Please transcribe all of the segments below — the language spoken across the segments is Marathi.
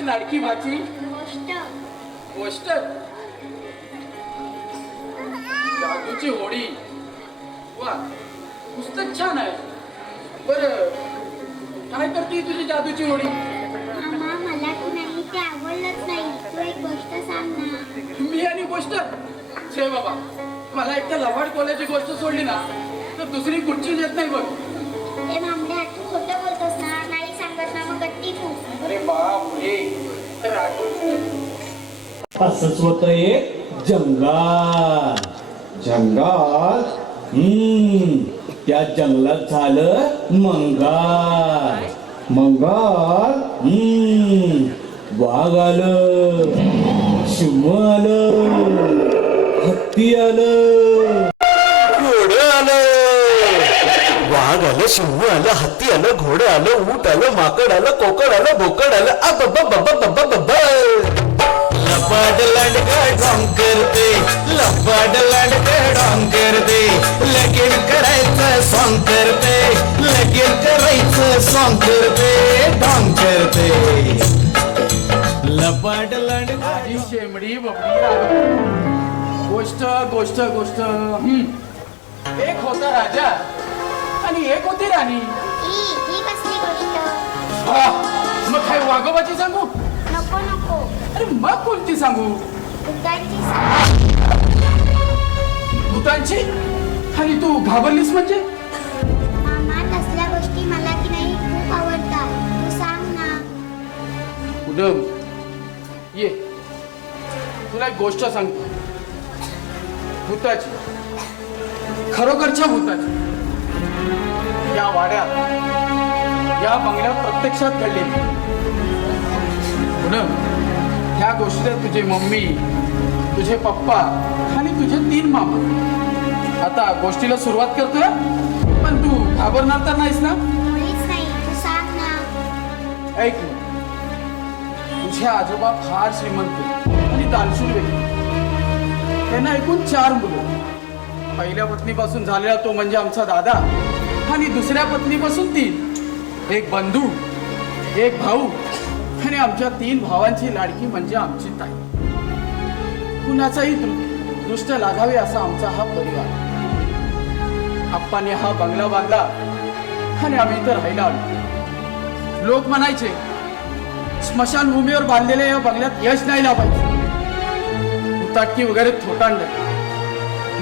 भावाची लाडकी भाची गोष्ट गोष्ट जादूची होडी. वा, पुस्तक छान आहे. बर, काय करते तुझी जादूची होडी? मामा मला तू नाही ते आवडलंच नाही. तू एक गोष्ट सांग ना. मी आणि गोष्ट छे बाबा, मला एकदा लवाड कोल्याची गोष्ट सोडली ना तर दुसरी कुठची येत नाही बघ. ए मामड्या, तू खोटं बोलतोस ना. नाही सांगत ना मग गट्टी तू. अरे बाप रे, तर असंच होत एक जंगल. जंगल. त्या जंगलात झालं मंगल. मंगल. वाघ आलं, सिंह आलं, हत्ती आलं, घोडं आलं. वाघ आलं, सिंह आलं, हत्ती आलं, घोडं आलं, ऊट आलं, माकड आलं, कोकड आलं, बोकड आलं. लपाड लांडगा ढोंग करते, लपाड लांडगा ढोंग करते. लगीन करायचं सॉंग करते, लगीन करायचं सॉंग करते, ढोंग करते. लपाड लांडगा माझी शेमडी बबडी राग. गोष्ट गोष्ट गोष्ट. एक होता राजा आणि एक होती राणी. ही कसली गोष्ट? मग काय वाघोबाची सांगू? नको नको. अरे मग कोणती सांगू? भूतांची सांग. भूतांची? आणि तू घाबरलीस म्हणजे? मामा तसल्या गोष्टी मला की नाही खूप आवडतात. तू सांग ना. उदम ये, तुला एक गोष्ट सांगतो. भूताची, खरोखरच्या भूताची. या वाड्यात, या बंगल्यात प्रत्यक्षात घडलेली. उदम, ह्या गोष्टीत तुझे मम्मी, तुझे पप्पा आणि तुझे 3 मामा. आता गोष्टीला सुरुवात करतोय, पण तू घाबरणार तर नाहीस ना? मुळीच नाही. तू सांग ना. ऐक ना, तुझे आजोबा फार श्रीमंत आणि दानशूर व्यक्ती. त्यांना एकूण 4 मुलं. पहिल्या पत्नीपासून झालेला तो म्हणजे आमचा दादा, आणि दुसऱ्या पत्नीपासून 3. एक बंधू, एक भाऊ, आणि आमच्या 3 भावांची लाडकी म्हणजे आमची ताई. कुणाचाही दृष्ट लागावे असा आमचा हा परिवार. आप्पाने हा बंगला बांधला आणि आम्ही इथं राहायला आलो. लोक म्हणायचे, स्मशानभूमीवर बांधलेल्या या बंगल्यात यश नाही लावायचं. उताटकी वगैरे थोटांड,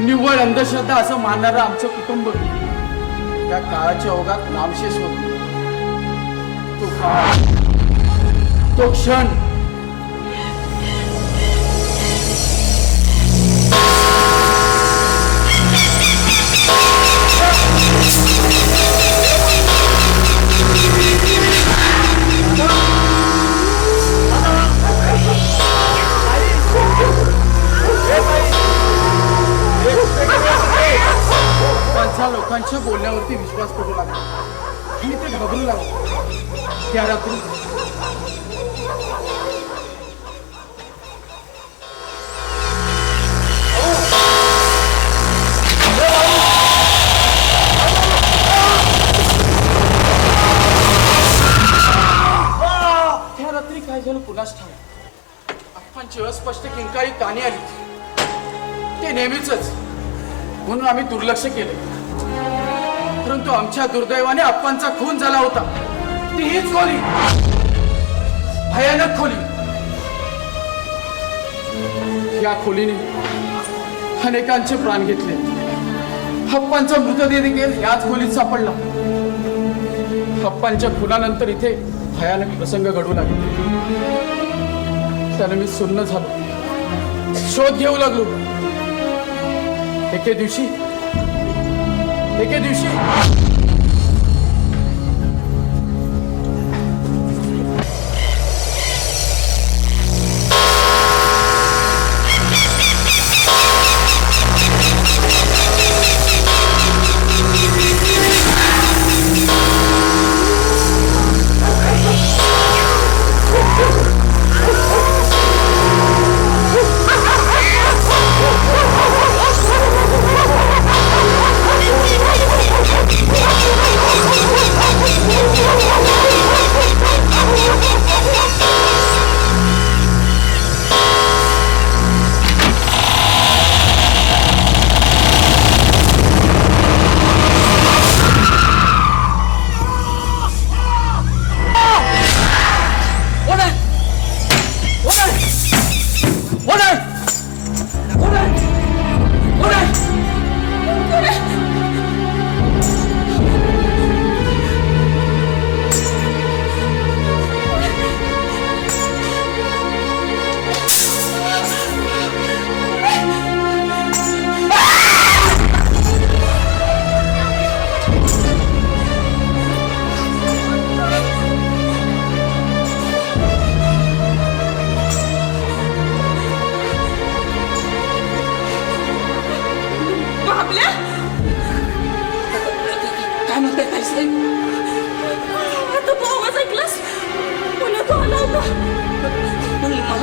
निव्वळ अंधश्रद्धा असं मानणारं आमचं कुटुंब त्या काळाच्या ओघात नामशेष होत. तो काळ, तो क्षण लोकांच्या बोलण्यावरती विश्वास पडू लागला आणि ते घाबरू लागले. त्या रात्री काय झालं पुन्हाच ठाव. आप्पांची अस्पष्ट किंकाळी कानी आली. ते नेहमीच म्हणून आम्ही दुर्लक्ष केले. परंतु आमच्या दुर्दैवाने आप्पांचा खून झाला होता. तीच खोली, भयानक खोली. या खोलीने अनेकांचे प्राण घेतले. आप्पांचा मृतदेह देखील याच खोलीत सापडला. आप्पांच्या खुनानंतर इथे भयानक प्रसंग घडू लागले. त्याने मी सुन्न झालो. शोध घेऊ लागलो. एके दिवशी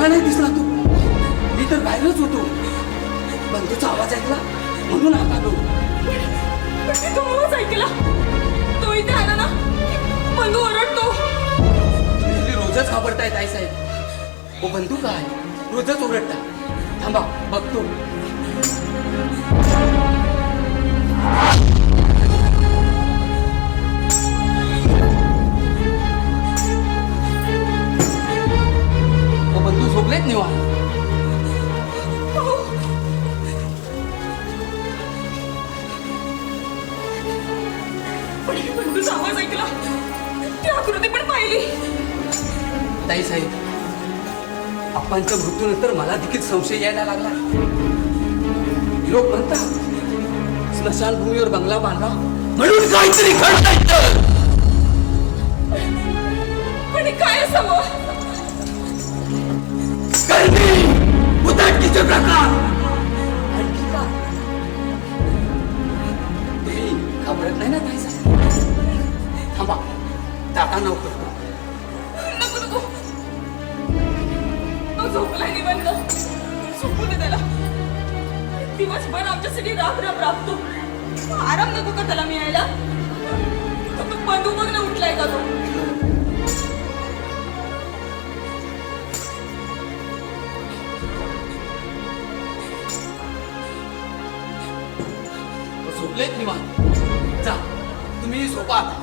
मला नाही दिसला तू. मी तर बाहेरच होतो. बंधूचा आवाज ऐकला म्हणून आत आलो. तो आवाज ऐकला. तो इथे आला ना, बंधू ओरडतो. तुम्ही रोजच घाबरताय ताई साहेब. ओ बंधू काय रोजच ओरडता. थांबा बघतो. ओ बंधू झोपलेत निवांत. बंधूचा आवाज ऐकला. ती आकृती पण पाहिली. ताई साहेब, आप्पांच्या मृत्यूनंतर मला देखील संशय यायला लागला. लोक म्हणतात स्मशानभूमीवर बंगला बांधला म्हणून काहीतरी घडतं. पण हे काय असावं? उदाटकीचे प्रकार. आणखी काय? तुम्ही घाबरत नाही ना ताई साहेब? थांबा टाका नव्हतं. नको नको. तो झोपलाय निबंध. झोपू दे त्याला. दिवसभर आमच्यासाठी राब राबतो. आराम नको का त्याला मिळायला? तो बंधू बघ ना उठलाय का तो. झोपलेत निवांत. जा तुम्ही झोपा आता.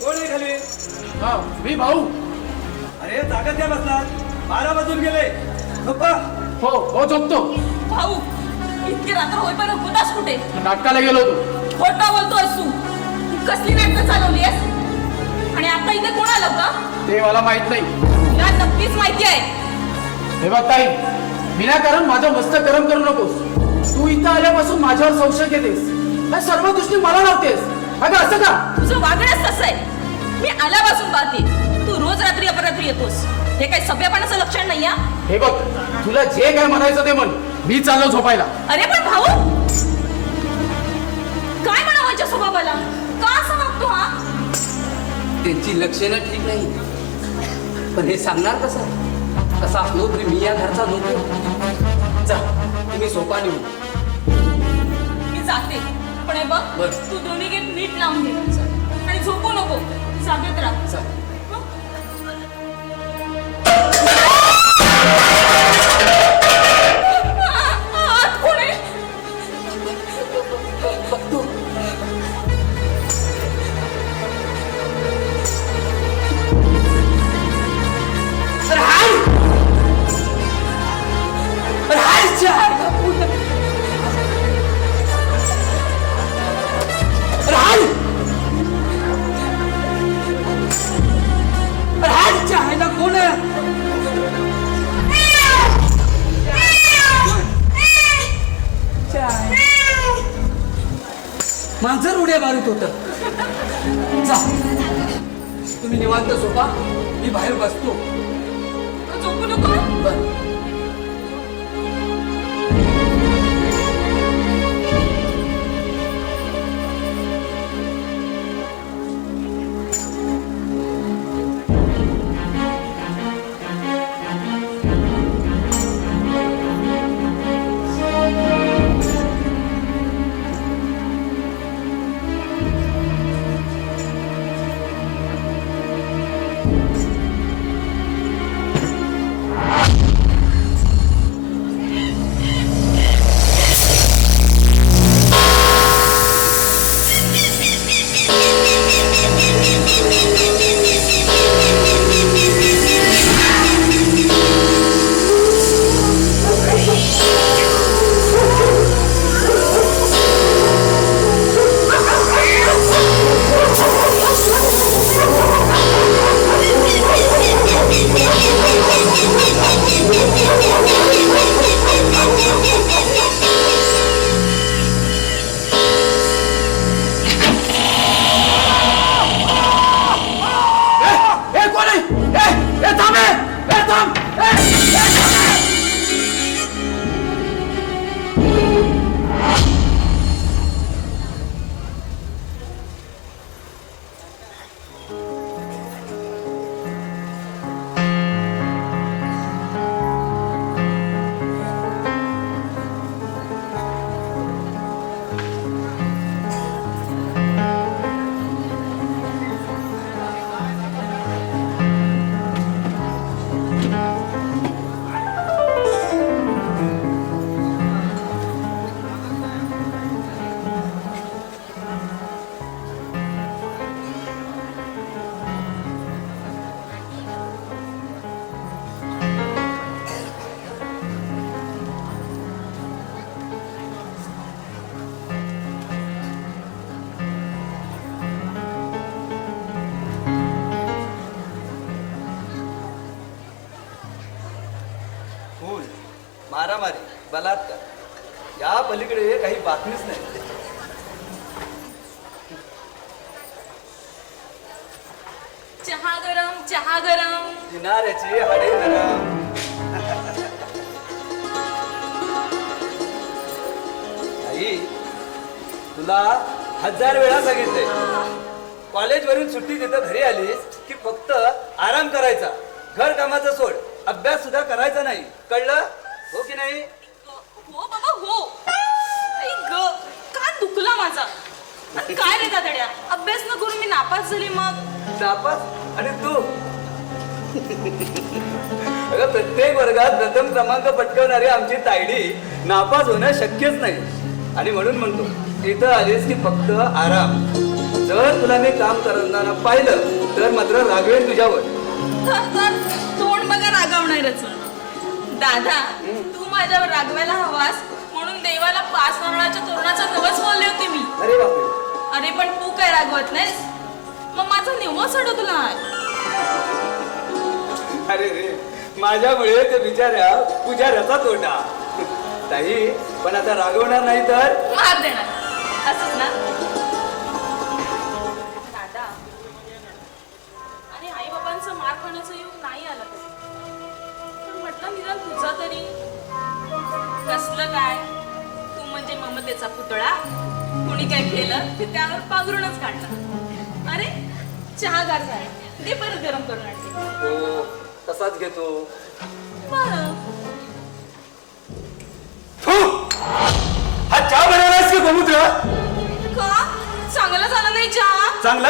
कोण आहे खाली? हा मी भाऊ. अरे जागा द्या बसला. 12 वाजून गेले. झोपा. हो हो झोपतो. भाऊ, इतकी रात्र होईपर्यंत होतास कुठे? नाटकाला गेलो होतो. खोटा बोलतोयस तू. कसली नाटकं चालवलीयस? आणि आता इथे कोण आलं का? ते मला माहित नाही. तुला नक्कीच माहिती आहे. हे बघ ताई, विनाकारण माझं मस्त गरम करू नकोस. तू इथं आल्यापासून माझ्यावर संशय घेतेस. या सर्व गोष्टी मला लावतेस. अगं असं का? तुझं वागणंच तसं आहे. मी आल्यापासून पाहते तू रोज रात्री अपरात्री येतोस. हे काही सभ्यपणाचं लक्षण नाही. हे बघ, तुला जे काय म्हणायचं ते म्हण. मी चाललो झोपायला. अरे पण भाऊ, काय म्हणावं याच्या स्वभावाला? का असं वागतो हा? त्यांची लक्षणं ठीक नाही, पण हे सांगणार कसं? कसा असलो तरी मी या घरचा नको. जा तुम्ही झोपा निघू. मी जाते, पण हे बघ, बरं. तू दोन्ही गेट नीट लावून घे आणि झोपू नको. जागेत राहा. जा. आत कोण आहे? बघतो. अरे हाय! अरे हाय चार! अरे हाय! अरे हाय चाय ना कोण आहे? मांजर उड्या मारत होत. जा तुम्ही निवांत झोपा. मी बाहेर बसतो. झोपू नको. बरं. मारामारी, बलात्कार या पलीकडे काही बातमीच नाही. चहा गरम, चहा गरम. किनाऱ्याची हाडे नरम. आई, तुला 1000 वेळा सांगितलंय, कॉलेजवरून सुट्टी देता घरी आलीस की फक्त आराम करायचा, घर कामाचं सोड, अभ्यास सुद्धा करायचा नाही, कळलं हो की नाही? हो बाबा हो. आई ग, कान दुखला माझा. आणि काय रे दादड्या, अभ्यास न करून मी नापास झाली मग. नापास? आणि तू अगं प्रत्येक वर्गात प्रथम क्रमांक पटकवणारी आमची तायडी नापास होणं शक्यच नाही. आणि म्हणून म्हणतो इथं आलीस की फक्त आराम. जर तुला मी काम करताना पाहिलं तर मात्र रागवेन तुझ्यावर. तर तोंड बघा रागावणारच. दादा, तू माझ्यावर रागवायला हवास म्हणून देवाला 5 नारळाच्या तोरणाचा नवस बोलले होते मी. अरे बापरे. अरे पण तू काय रागवत नाहीस, मग माझा निवस अडकला. अरे रे, माझ्यामुळे ते बिचाऱ्या पुजाऱ्याचा तोटा. ताई, पण आता रागवणार नाही तर मार देणार असंच ना दादा. आणि आई बाबांचं मार खाण्याचं योग नाही आलं पण म्हटलं निदान तुझा तरी. कसलं काय, तू म्हणजे ममतेचा पुतळा, कुणी काय केलं ते त्यावर पांघरूनच काढलं. अरे चहा गार झाला, ते परत गरम करून आणते. हो, तसाच घेतो. बरं. हा चहा बनवलास की गोमूत्र? का चांगला झाला नाही चहा? चांगला?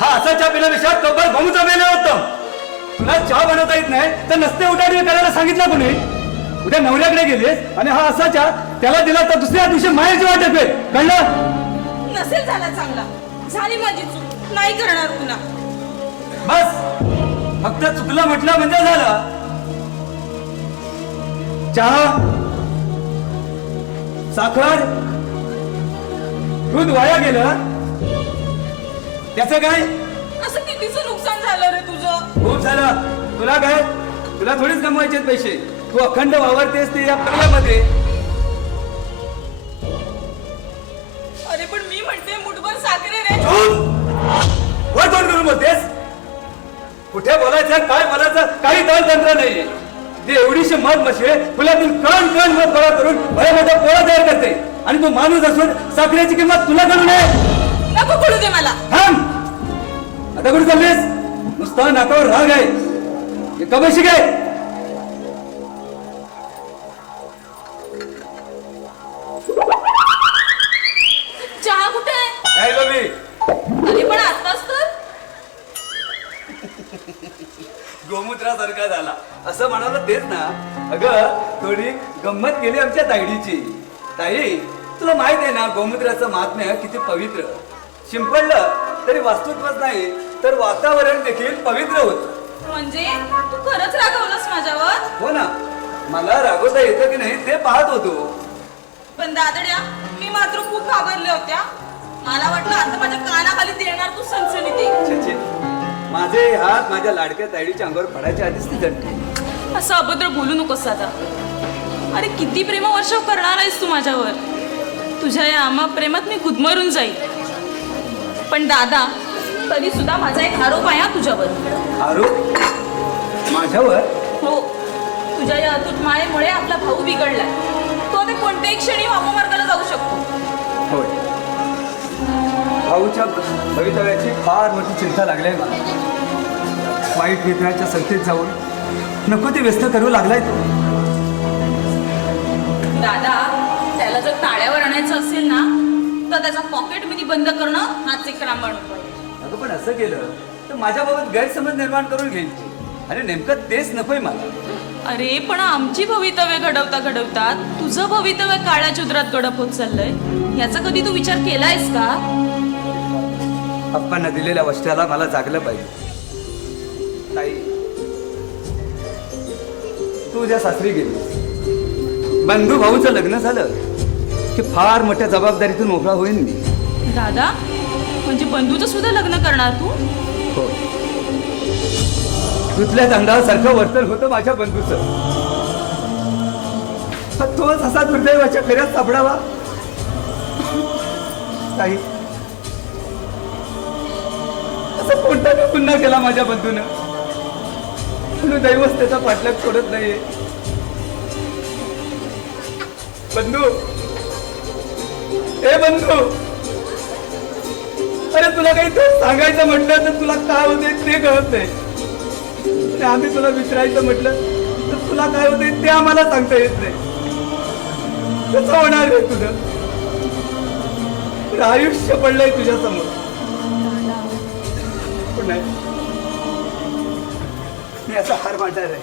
हा असा चहा पिण्यापेक्षा कब्बर गोमूत्र पिणे उत्तम. तुला चहा बनवता येत नाही तर नसते उठाडी करायला सांगितलं कोणी? उद्या नवऱ्याकडे गेलीस आणि हा असा चहा त्याला दिला तर दुसऱ्या दिवशी मायाची वाट येते, कळलं? नसेल झाला चांगला, झाली माझी चूक, नाही करणार पुन्हा. बस, फक्त चुकलं म्हटलं म्हणजे झालं. चहा, साखर, दूध वाया गेलं त्याचं काय? असं कितीचं नुकसान झालं रे तुझं? खूप झालं. तुला काय, तुला थोडीच कमवायचे पैसे. तू अखंड वावरतेस ते या पगल्यामध्ये. अरे पण मी म्हणते मुठभर साखरे रे. वर तोंड करून बोलतेस? कुठे बोलायचं, काय बोलायचं, काही तंत्र नाहीये. ती एवढीशी मध मशे फुल्यातून कण कण मध गोळा करून भयामध्ये पोळा तयार करते. आणि तू माणूस असून साखरेची किंमत तुला कळू नये. नको कळू दे मला. थांब, आता कुठे चाललीस? नुसता नाकावर राग आहे. हे कबशी काय? चहा कुठे आहे? अरे पण आताच तर. गोमूत्रासारखा झाला असं म्हणाला तेच ना. अगं थोडी गंमत केली आमच्या ताईडीची. ताई, तुला माहित आहे ना गोमूत्राचं महात्म्य किती पवित्र. शिंपडलं तरी वास्तुत्वच नाही तर वातावरण देखील पवित्र होत. म्हणजे तू खरंच रागवलंस माझ्यावर? हो ना, मला रागवता येतं की नाही ते पाहत होतो. पण दादड्या, मी मात्र खूप घाबरले होत्या. मला वाटलं आता माझ्या कानाखाली देणार तू सनसनीत. छे छे, माझे हात माझ्या लाडक्या ताईडीच्या अंगावर पडायच्या आधीच ती दणकली. असं अभद्र बोलू नकोस दादा. अरे किती प्रेमवर्षाव करणार आहेस तू माझ्यावर. तुझ्या या आम्हा प्रेमात मी गुदमरून जाईल. पण दादा, तरी सुद्धा माझा एक आरोप आहे हा तुझ्यावर. आरोप? माझ्यावर? हो, तुझ्या या अतूट मायेमुळे आपला भाऊ बिघडलाय. तो आता कोणत्याही क्षणी वाममार्गाला जाऊ शकतो. होय, भाऊच्या भवितव्याची फार मोठी चिंता लागली आहे मला. वाईट मित्राच्या संगतीत जाऊन नको ते व्यस्त करू लागलाय तो. दादा, त्याला जर ताळ्यावर आणायचं असेल ना तर त्याचा पॉकेट मनी बंद करणं हाच एक रामबाण उपाय. अगं पण असं केलं तर माझ्याबाबत गैरसमज निर्माण करून घेईल आणि नेमकं तेच नकोय मला. अरे पण आमची भवितव्य घडवता घडवता तुझं भवितव्य काळ्या चुद्रात गडप होत चाललंय याचा कधी तू विचार केलायस का? अप्पांना दिलेल्या वष्ट्याला मला जागलं पाहिजे. ताई, तू उद्या सासरी गेली, बंधू भाऊचं लग्न झालं की फार मोठ्या जबाबदारीतून मोकळा होईन मी. दादा, म्हणजे बंधूचं सुद्धा लग्न करणार तू? हो, धुतल्या तांदळासारखं वर्तन होतं माझ्या बंधूचं. तोच असा दुर्दैवाच्या फेऱ्यात सापडावा. ताई, असं कोणता गुन्हा केला माझ्या बंधूनं, म्हणून दैवच त्याचा पाठलाग सोडत नाहीये. बंधू, ए बंधू, अरे तुला काही सांगायचं म्हटलं तर तुला काय होते ते कळत नाही. आणि आम्ही तुला विचारायचं म्हटलं तर तुला काय होते ते आम्हाला सांगता येत नाही. कसं होणार रे तुझं? तुझं आयुष्य पडलंय तुझ्या समोर. पण नाही, मी असा हार मांडणार आहे.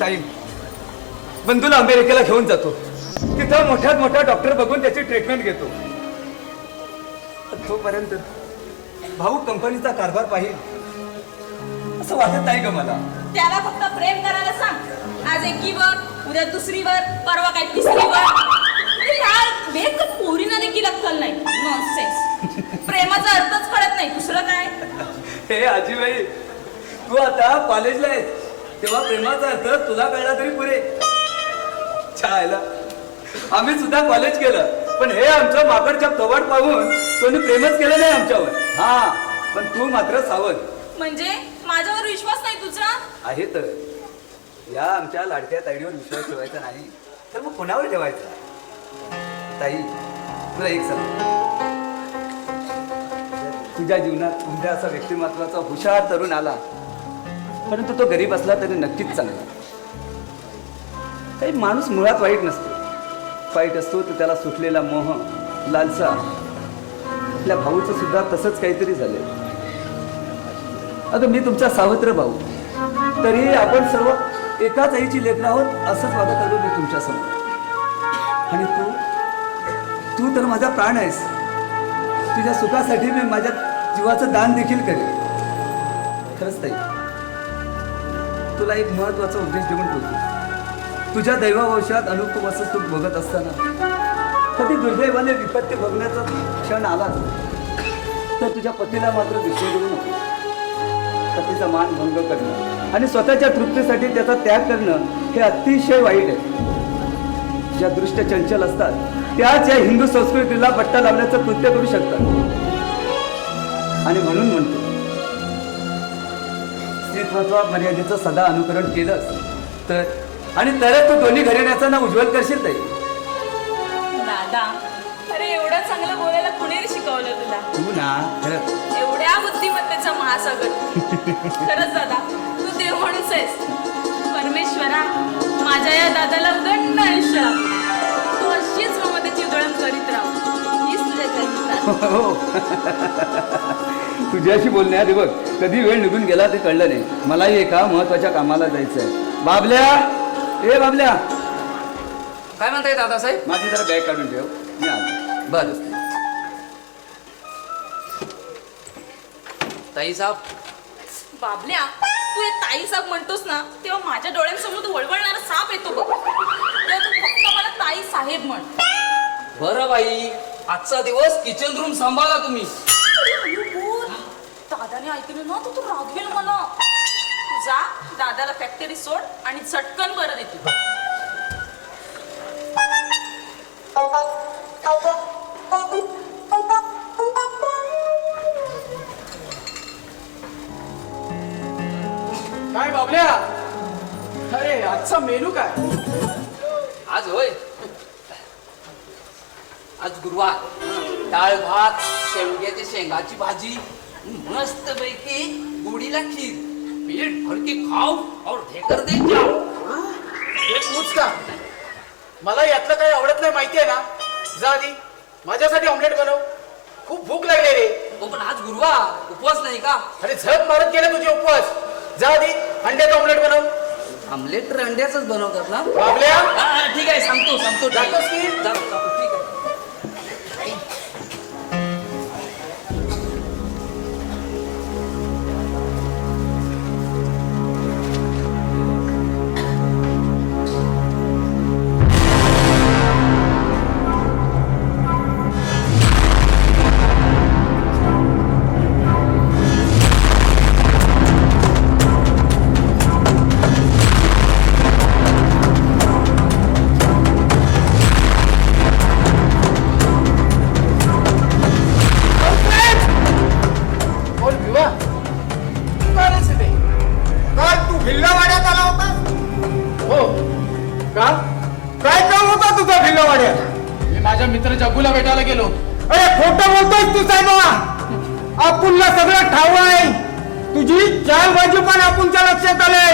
ताई, बंधूला अमेरिकेला घेऊन जातो. तिथं मोठ्यात मोठा डॉक्टर बघून त्याची ट्रीटमेंट घेतो. तोपर्यंत भाऊ कंपनीचा कारभार पाहिजे असं वाटत नाही ग मला. त्याला फक्त प्रेम करायला सांग. आज एकीवर, उद्या दुसरीवर, परवा काय तिसरीवर. पोरीना देखील अक्कल नाही. नॉनसेन्स. प्रेमाचा अर्थच कळत नाही, दुसरं काय. हे आजीबाई, तू आता कॉलेजला आहेस, तेव्हा प्रेमाचा अर्थ तुला कळला तरी पुरे. छायला आम्ही सुद्धा कॉलेज केलं, पण हे आमचं माकडच्या कवड पाहून कोणी प्रेमच केलं नाही आमच्यावर. हा, पण तू मात्र सावध. म्हणजे माझ्यावर विश्वास नाही तुझा? आहे तर. या आमच्या लाडक्या ताईवर विश्वास ठेवायचा नाही तर मग कोणावर ठेवायचा? ताई, तुला एक सांग, तुझ्या जीवनात उद्या असा व्यक्तिमत्वाचा हुशार तरुण आला, परंतु तो गरीब असला तरी नक्कीच चांगला. काही माणूस मुळात वाईट नसतो. वाईट असतो तर त्याला सुटलेला मोह, लालसा. आपल्या भाऊचं सुद्धा तसंच काहीतरी झालं. अगं, मी तुमचा सावत्र भाऊ, तरीही आपण सर्व एकाच आईची लेकरं आहोत असंच वागत आलो मी तुमच्या समोर. आणि तू तर माझा प्राण आहेस. तुझ्या सुखासाठी मी माझ्या जीवाचं दान देखील करेन. खरंच ताई, तुला एक महत्वाचा उद्देश देऊन ठेवतो. तुझ्या दैवावशात अनुप असं सुख बघत असताना कधी दुर्दैवाने विपत्ती बघण्याचा क्षण आला तर तुझ्या पतीला मात्र विसरू नको. पतीचा मान भंग करणं आणि स्वतःच्या तृप्तीसाठी त्याचा त्याग करणं हे अतिशय वाईट आहे. ज्या दृष्ट चंचल असतात त्याच या हिंदू संस्कृतीला बट्टा लावण्याचं कृत्य करू शकतात. आणि म्हणून म्हणतो, स्त्रीत्वाच्या मर्यादेचं सदा अनुकरण केलंस तर आणि तरच तू दोन्ही घराण्याचं नाव उज्ज्वल करशील ताई. दादा, अरे एवढं चांगलं बोलायला कुणी शिकवलं तुला? तू ना. खरंच एवढ्या बुद्धिमत्तेचा महासागर. खरंच दादा, तू देव माणूस आहेस. परमेश्वरा, माझ्या या दादाला उदंड आयुष्य लाभ. तू अशीच ममतेची उधळण करीत राहू. हीच तुझ्या जन्मात. हो. तुझ्याशी बोलण्याआधी बघ कधी वेळ निघून गेला ते कळलं नाही. मलाही एका महत्वाच्या कामाला जायचंय. बाबल्या, ए बाबल्या, काय म्हणताय दादासाहेब? माझी जरा बॅग काढून ठेव, मी आलो. बर. ताई साहेब, बाबल्या, तू हे ताई साहेब म्हणतोस ना, तेव्हा माझ्या डोळ्यांसमोर तो वळवळणारा साप येतो बघ. तेव्हा तू फक्त मला ताई साहेब म्हण. बरं बाई, आजचा दिवस किचन रूम सांभाळा तुम्ही. दादाने ऐकलं ना तू रागवेल मला. तू जा, दादाला फॅक्टरी सोड आणि झटकन बरं देते. काय बाबल्या? अरे आजचा मेनू काय? आज होय, आज गुरुवार. डाळ भात, शेवग्याची शेंगाची भाजी, मस्त पैकी गुडीला खीर. पेट भर के खाओ और ढेकर दे जाओ. हे तूच का? मला यातलं काही आवडत नाही माहिती आहे ना. जा आधी माझ्यासाठी ऑमलेट बनव. खूप भूक लागली रे. हो, पण आज गुरुवार, उपवास नाही का? अरे झक मारत गेले तुझे उपवास. जा आधी अंड्याचं ऑमलेट बनव. आमलेट तर अंड्याच बनवतात ना? बाबल्या, ठीक आहे, सांगतो. जातोस की? जातो, ठीक आहे. भिल्लवाड्यात आला होता? हो का? काय काम होता तुझा भिल्लवाड्यात? मी माझ्या मित्र जग्गूला भेटायला गेलो. अरे खोटं बोलतोयस तू साहेबा. आपुनला सगळं ठाव आहे. तुझी चालबाजी पण आपुनच्या लक्षात आलंय.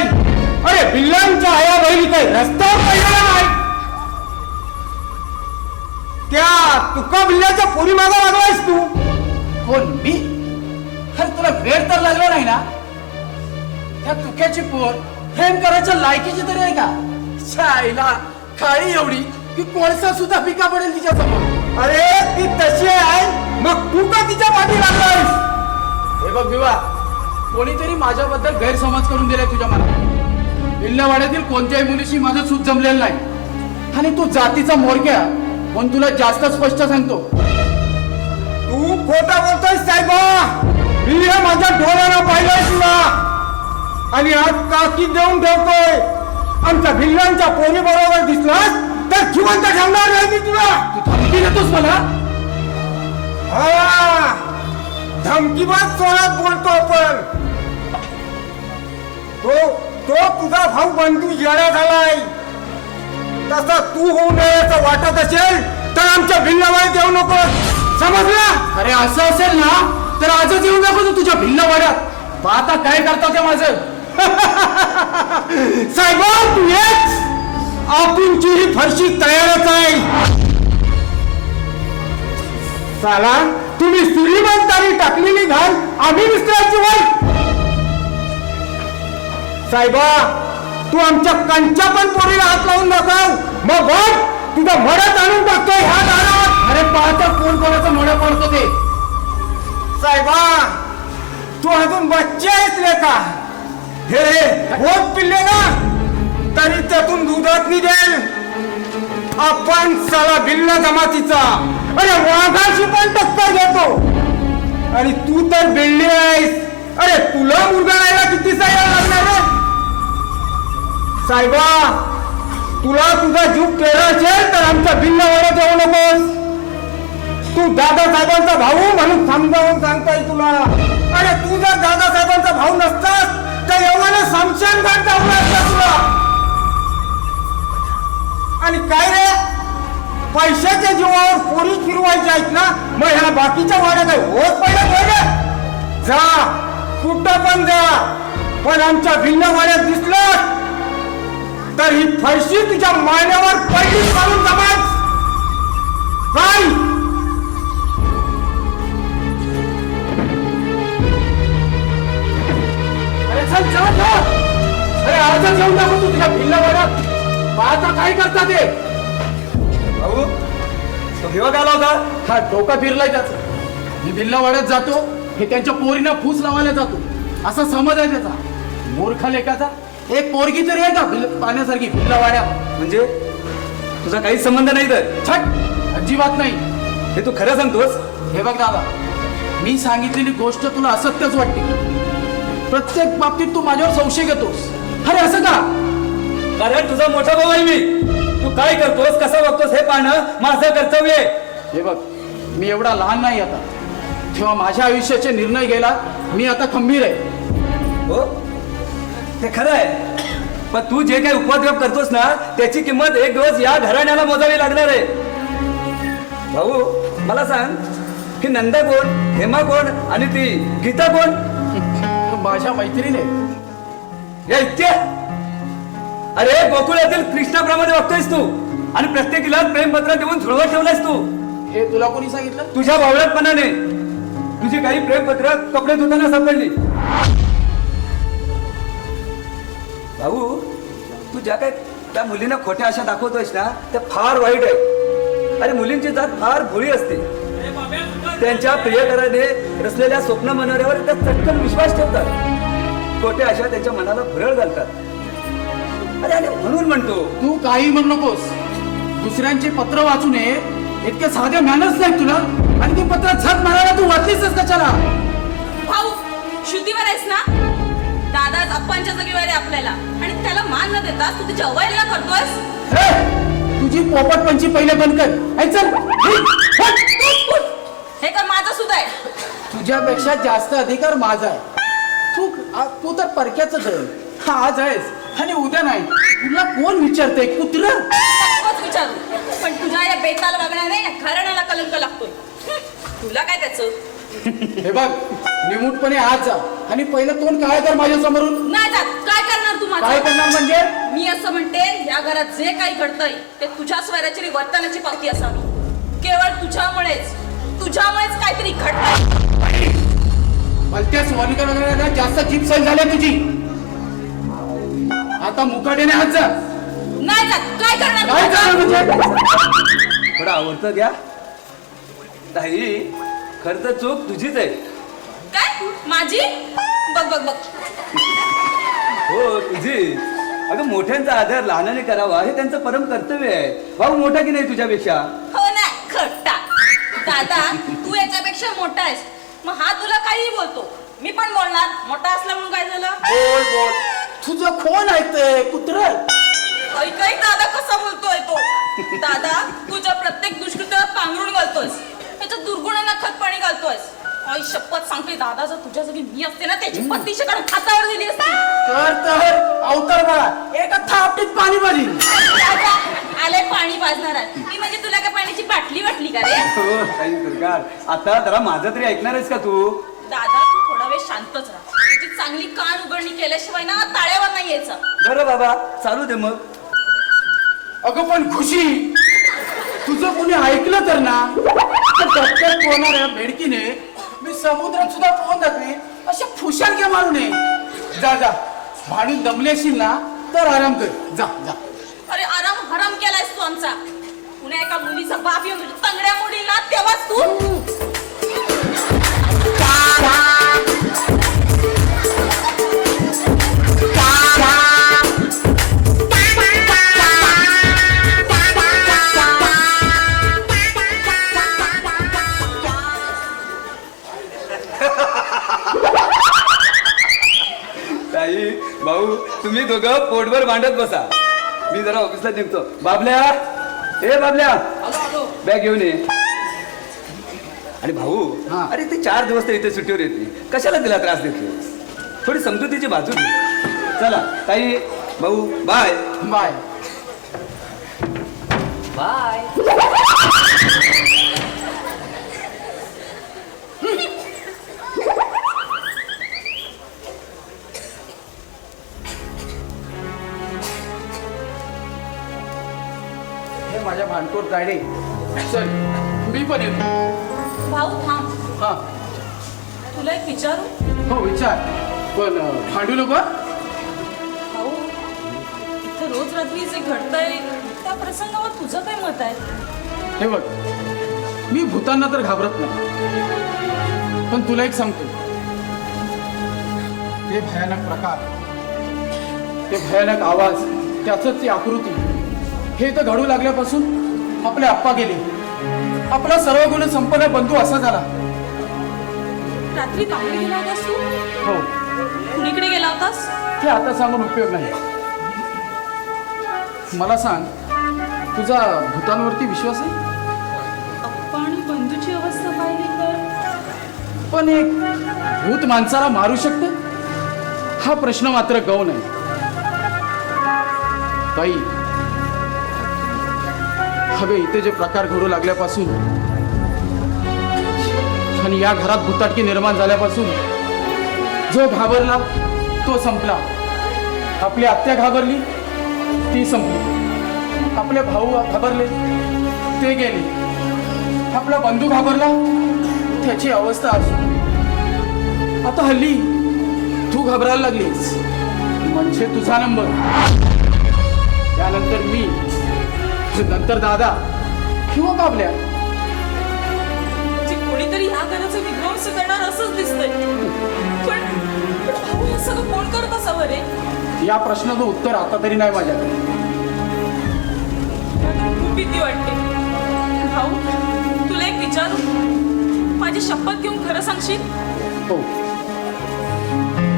अरे भिल्लांच्या आया बहिणी काही रस्त्यावर पडलेला नाही. त्या तुका भिल्ल्याच्या पोरी मागा लागलायस तू. कोण मी? अरे तुला वेळ तर लागला नाही ना? त्या तुक्याची पोर प्रेम करायच्या लायकीची तरी आहे का? शाईला काळी एवढी की कोळसा सुद्धा पिका पडेल तिच्या समोर. अरे ती तशी आहे, मग तू का तिच्या पाठी लागलायस? हे बघ विवा, कोणीतरी माझ्याबद्दल गैरसमज करून दिलाय तुझ्या मनात. भिल्लवाड्यातील कोणत्याही मुलीशी माझं सूत जमलेलं नाही. आणि तू जातीचा मोरक्या म्हणून तुला जास्त स्पष्ट सांगतो. तू खोटा बोलतोयस साहेबा. मी हे माझ्या डोळ्यानं पाहिलंय तुला. आणि आज काकी देऊन ठेवतोय. आमच्या भिल्लांच्या पोरी बरोबर दिसलास तर जिवंत ठेवणार नाही मी तुला. तू धमकी देतोस मला? हा, धमकीबाज स्वरात बोलतो पण तो तुझा भाऊ बंधू येडा झालाय. तसा तू होऊ नये वाटत असेल तर आमच्या भिल्लवाड्यात येऊ नको. समजलं? अरे असं असेल ना तर आजच येऊन दाखव तू तुझ्या भिल्लवाड्यात. आता काय करता ते माझं? साहेबा तू येच. आपुनची ही फरशी तयारच आहे. साला तुम्ही श्रीमंतांनी टाकलेली घाल आम्ही विसरायची वय. साहेबा तू आमच्या कंच्या पण पोरीला हात लावून दाखव. मग बघ तुझं मडत आणून टाकतोय ह्या दारात. अरे पाहता कोण कोणाचं मोडं पडतो ते. साहेबा तू अजून बच्चे आहेस रे का? हे होत पिल्ले ना तरी त्यातून दुधात निघेल. आपण साला भिल्ला जमातीचा अरे वाघाशी पण टक्कर घेतो. आणि तू तर बिल्ली आहेस. अरे तुला मुरगाळायला किती साया लागणार रे? साहेबा तुला तुझा जीव केला असेल तर आमच्या भिल्लावाड्यात येऊ नकोस. तू दादासाहेबांचा भाऊ म्हणून समजावून सांगताय तुला. अरे तू जर दादासाहेबांचा भाऊ नसतास तर एवढं समशान घाट जाऊ लागला तुला. आणि काय रे पैशाच्या जीवावर पोरी फिरवायच्या आहेत ना, मग ह्या बाकीच्या वाड्या काय होत पडल्या? जा कुठं पण जा, पण आमच्या भिल्ल वाड्यात दिसलं तर ही फरशी तुझ्या मानेवर पडली काढून समज. काय अरे चल चल जा. अरे आजच येऊन दाखव तू तुझ्या भिल्लवाड्यात. आता काय करता ते? भाऊ तो भिवा आला होता. हा डोका फिरलाय त्याचा. मी भिल्लवाड्यात जातो हे त्यांच्या पोरींना फूस लावायला जातो असा समज आहे त्याचा. मूर्ख लेकाचा. एक पोरगी तरी आहे का पाण्यासारखी भिल्लवाड्यात? म्हणजे तुझा काहीच संबंध नाही तर? छट, अजिबात नाही. हे तू खरं सांगतोस? हे बघ दादा, मी सांगितलेली गोष्ट तुला असत्यच वाटते. प्रत्येक बाबतीत तू माझ्यावर संशय घेतोस. अरे असं का? कारण तुझा मोठा भाऊ आहे मी. तू काय करतोस कसं बघतोस हे पाहणं माझं कर्तव्य आहे. हे बघ, मी एवढा लहान नाही आता. तेव्हा माझ्या आयुष्याचे निर्णय घ्यायला मी आता खंबीर आहे. हो ते खरं आहे. पण तू जे काही उपद्रव करतोस ना त्याची किंमत एक दिवस या घराण्याला मोजावी लागणार आहे. भाऊ मला सांग की नंदा कोण, हेमा कोण आणि ती गीता कोण? माझ्या मैत्रीने. या इतक्या? अरे गोकुळातील कृष्णाप्रमाणे वागतोयस तू आणि प्रत्येकीला प्रेमपत्र देऊन झुळवत ठेवलायस तू. हे तुला कोणी सांगितलं? तुझ्या बावळटपणाने तुझी काही प्रेमपत्र कपडे धुताना सापडली. भाऊ तू ज्या काय त्या मुलींना खोट्या आशा दाखवतोयस ना त्या फार वाईट आहे. अरे मुलींची जात फार भोळी असते. त्यांच्या प्रियकराने रचलेल्या स्वप्न मनोऱ्यावर त्या चटकन विश्वास ठेवतात. खोट्या आशा त्यांच्या मनाला भरळ घालतात. अरे अरे म्हणून म्हणतो तू काही म्हणू नकोस. दुसऱ्यांचे पत्र वाचू नये इतके साधे मॅनर्स नाही तुला. आणि ती पत्र झक मारायला तू वाचलीस कशाला? भाऊ शुद्धीवर आहेस ना? दादा अप्पांच्या जागेवर आहे आपल्याला आणि त्याला मान न देता तू तुझ्या अवैधला करतोयस. तुझी पोपटपंची पहिले बंद कर. ऐक चल. हे कर माझं सुद्धा आहे. तुझ्यापेक्षा जास्त अधिकार माझा आहे. तू तर परक्याच आहे. हा आज आहेस आणि उद्या नाही. तुला कोण विचारतंय कुत्र? नकोच विचारू, पण तुझ्या या बेताल वागण्याने या घराण्याला कलंक लागतोय. तुला काय त्याचं? हे बघ, निमूटपणे आज जा आणि पहिलं तोंड काय कर माझ्या समोरून. नाही जात. काय करणार तू काय माझं? करणार म्हणजे? मी असं म्हणते, या घरात जे काही घडतंय ते तुझ्या स्वराची आणि वर्तनाची पावती असावी. केवळ तुझ्यामुळेच काहीतरी घडतंय. भलत्या स्वर्णकरांना जास्त जीप सण झाल्या तुझी. आता मुकाट्याने हात जा. नाही जात. काय करणार तू काय करणार माझं? म्हणजे? थोडं आवडतं घ्या ताई. खरं तर चूक तुझीच आहे. काय माझी? बघ बघ बघ. हो तुझी. अगं मोठ्यांचा आदर लहानाने करावा हे त्यांचं परम कर्तव्य आहे. भाऊ मोठा की नाही तुझ्यापेक्षा? हो ना, खट्टा. दादा, तू याच्यापेक्षा मोठा आहेस, मग हा तुला काहीही बोलतो. मी पण बोलणार. मोठा असला म्हणून काय झालं? बोल बोल. तुझं कोण ऐकतंय कुत्र? ऐकाई दादा कसा बोलतोय तो. दादा, तुझ्या प्रत्येक दुष्कृत्यावर पांघरून घालतोयस, त्याच्या दुर्गुणांना खत पाणी घालतोयस. आई शपथ सांगते दादा, जर तुझ्या जागी मी असते ना त्याची पत्तीशी काढून हातावर दिली असती. तर अवतार बघा, एका थापटीत पाणी भरी. दादा, आले पाणी पाजणार आहे. ती म्हणजे तुला काय पाण्याची बाटली वाटली का रे? हो ताई सरकार. आता जरा माझं तरी ऐकणार आहेस का तू? दादा, तू थोडा वेळ शांतच राहा. तुझी चांगली कान उघडणी केल्याशिवाय ना ताळ्यावर नाही यायचं. बरं बाबा, चालू दे मग. अगं पण खुशी, तुझं कोणी ऐकलं तर ना, तर डबक्यात पोहणाऱ्या बेडकीने मी समुद्रात सुद्धा पोहून दाखवी अशा फुशालक्या मारू नये. जा जा, भांडून दमलेशील ना तर आराम कर. जा जा. अरे आराम हराम केलायस तू आमचा. पुन्हा एका मुलीचा बाप येऊन तुझ्या तंगड्या मोडील ना तेव्हाच तू. ताई भाऊ तुम्ही दोघं पोटभर भांडत बसा. मी जरा ऑफिसला निघतो. बाबल्या, ए बाबल्या, बॅग घेऊन ये. आणि भाऊ, हा. अरे ते 4 दिवस तर इथे सुट्टीवर येते, कशाला तिला त्रास देतो? थोडी समजुतीची बाजू घे. चला ताई भाऊ, बाय बाय. बाय. हे माझ्या भानकोट गाडी. चल मी पण येतो. भाऊ थांब, हा तुला एक विचारू. हो विचार, पण भांडू नको. भाऊ, इथं रोज रात्री जे घडतंय त्या प्रसंगावर तुझं काय मत आहे? हे बघ, मी भूतांना तर घाबरत नाही, पण तुला एक सांगतो, ते भयानक प्रकार, ते भयानक आवाज, त्याच ती आकृती, हे तर घडू लागल्यापासून आपले आप्पा गेले. आपला सर्व गुण संपन्न बंधू असा झाला. रात्री बाहेर गेला होतास तू? हो, कुणीकडे गेला होतास? ते आता सांगून उपयोग नाही. मला सांग, तुझा भूतांवरती विश्वास आहे? अप्पा आणि बंधूची अवस्था पाहिली तर. पण एक भूत माणसाला मारू शकते हा प्रश्न मात्र गौण आहे. ताई, हवे इथे जे प्रकार घडू लागल्यापासून आणि या घरात भूताटकी निर्माण झाल्यापासून जो घाबरला तो संपला. आपली आत्या घाबरली, ती संपली. आपले भाऊ घाबरले, ते गेले. आपला बंधू घाबरला, त्याची अवस्था अशी. आता हल्ली तू घाबरायला लागलीस, म्हणजे तुझा नंबर. त्यानंतर मी, नंतर दादा किंवा बाबल्या. म्हणजे कोणीतरी ह्या घराचा विध्वंस करणार असंच दिसतंय. पण भाऊ, हे सगळं कोण करत असावं रे? या प्रश्नाचं उत्तर आता तरी नाही माझ्याकडे. मला खूप भीती वाटते. भाऊ, तुला एक विचारू? माझी शपथ घेऊन खरं सांगशील? हो,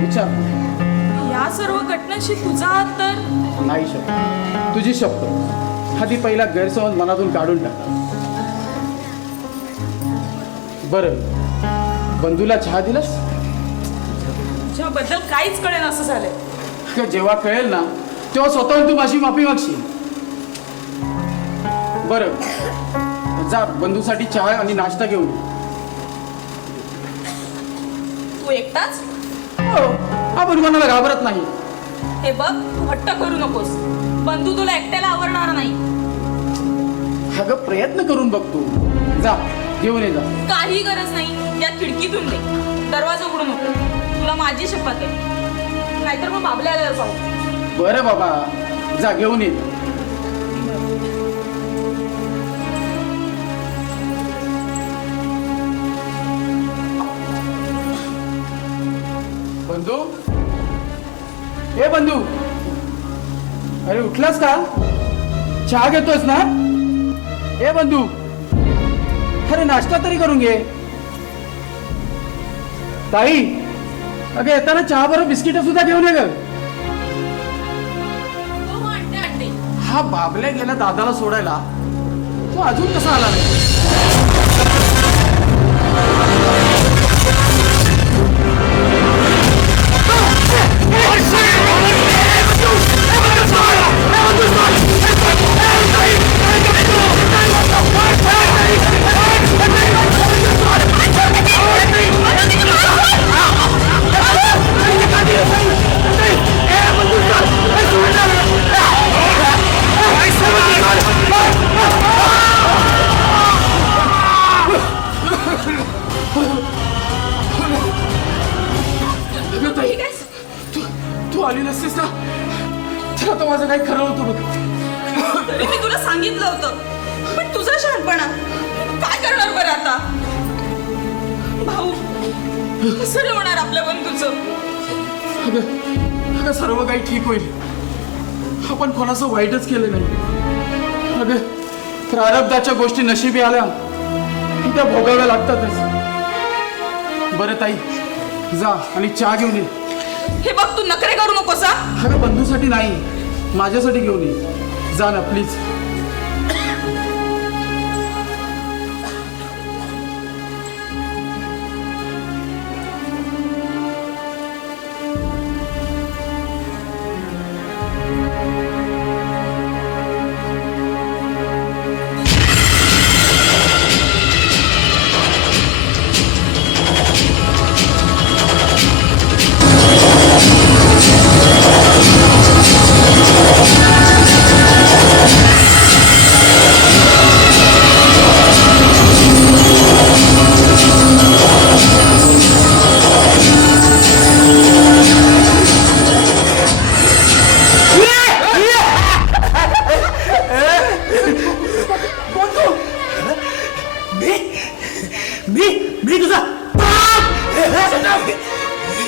विचार. या सर्व घटनांशी तुझा हात तर नाही शपथ, तुझी शपथ. आधी पहिला गैरसमज मनातून काढून टाक. बरं, बंधूला चहा दिलास? तुझ्याबद्दल काहीच कळेन असं झालंय. अगं, जेव्हा कळेल ना तेव्हा स्वतःहून तू माझी माफी मागशील. बरं जा, बंधूसाठी चहा आणि नाश्ता घेऊन ये. तू एकटाच? हो, आपण कोणाला घाबरत नाही. हे बघ, तू हट्ट करू नकोस. बंधू तुला एकट्याला आवडणार नाही. अगं, प्रयत्न करून बघतो. जा, घेऊन ये जा. काही गरज नाही. या खिडकीतून दे, दरवाजा उघडू नको. तुला माझी शपथ आहे, नाहीतर मग बाबल्या आल्यावर पाहू. बरं बाबा, जा घेऊन ये. बंधू, हे बंधू, अरे उठलास का? चहा घेतोस ना? हे बंधू, अरे नाश्ता तरी करून घे. ताई, अगं येताना चहा बरोबर बिस्किट सुद्धा घेऊन ये ग. हो, आणते आणते. हा बाबल्या गेला दादाला सोडायला, तो अजून कसा आला नाही? ठीक आहेस? तू आली नसतीस ना तर आता माझं काही खरं होतं बघ. तरी मी तुला सांगितलं होतं, पण तुझा शहाणपणा. काय करणार बरं आता? भाऊ, कसं रे होणार आपल्या बंधूचं? अगं सर्व काही ठीक होईल. आपण कोणाचं वाईटच केलं नाही. अगं, प्रारब्धाच्या गोष्टी नशिबी आल्या की त्या भोगाव्या लागतातच. बरं ताई, जा आणि चहा घेऊन ये. हे बघ, तू नखरे करू नकोस हा. अगं, बंधूसाठी नाही, माझ्यासाठी घेऊन ये. जा ना प्लीज. मी तुझा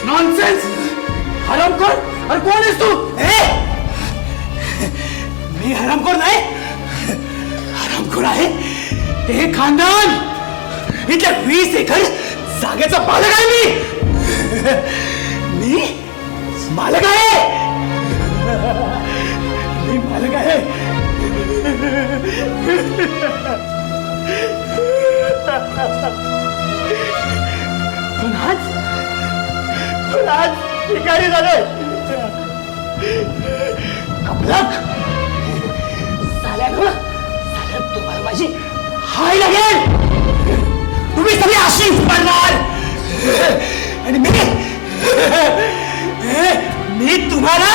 नॉनसेन्स हरामखोर. अरे कोण आहेस तू? मी हरामखोर नाही, हरामखोर आहे ते खानदान. इथल्या 20 एकर जागेचा मालक आहे मी मालक आहे. मी मालक आहे. पण आज ठिकाणी झालंय. कपलक झाल्यानं तुम्हाला माझी हाय लागेल. तुम्ही सगळे अशी पडणार आणि मी तुम्हाला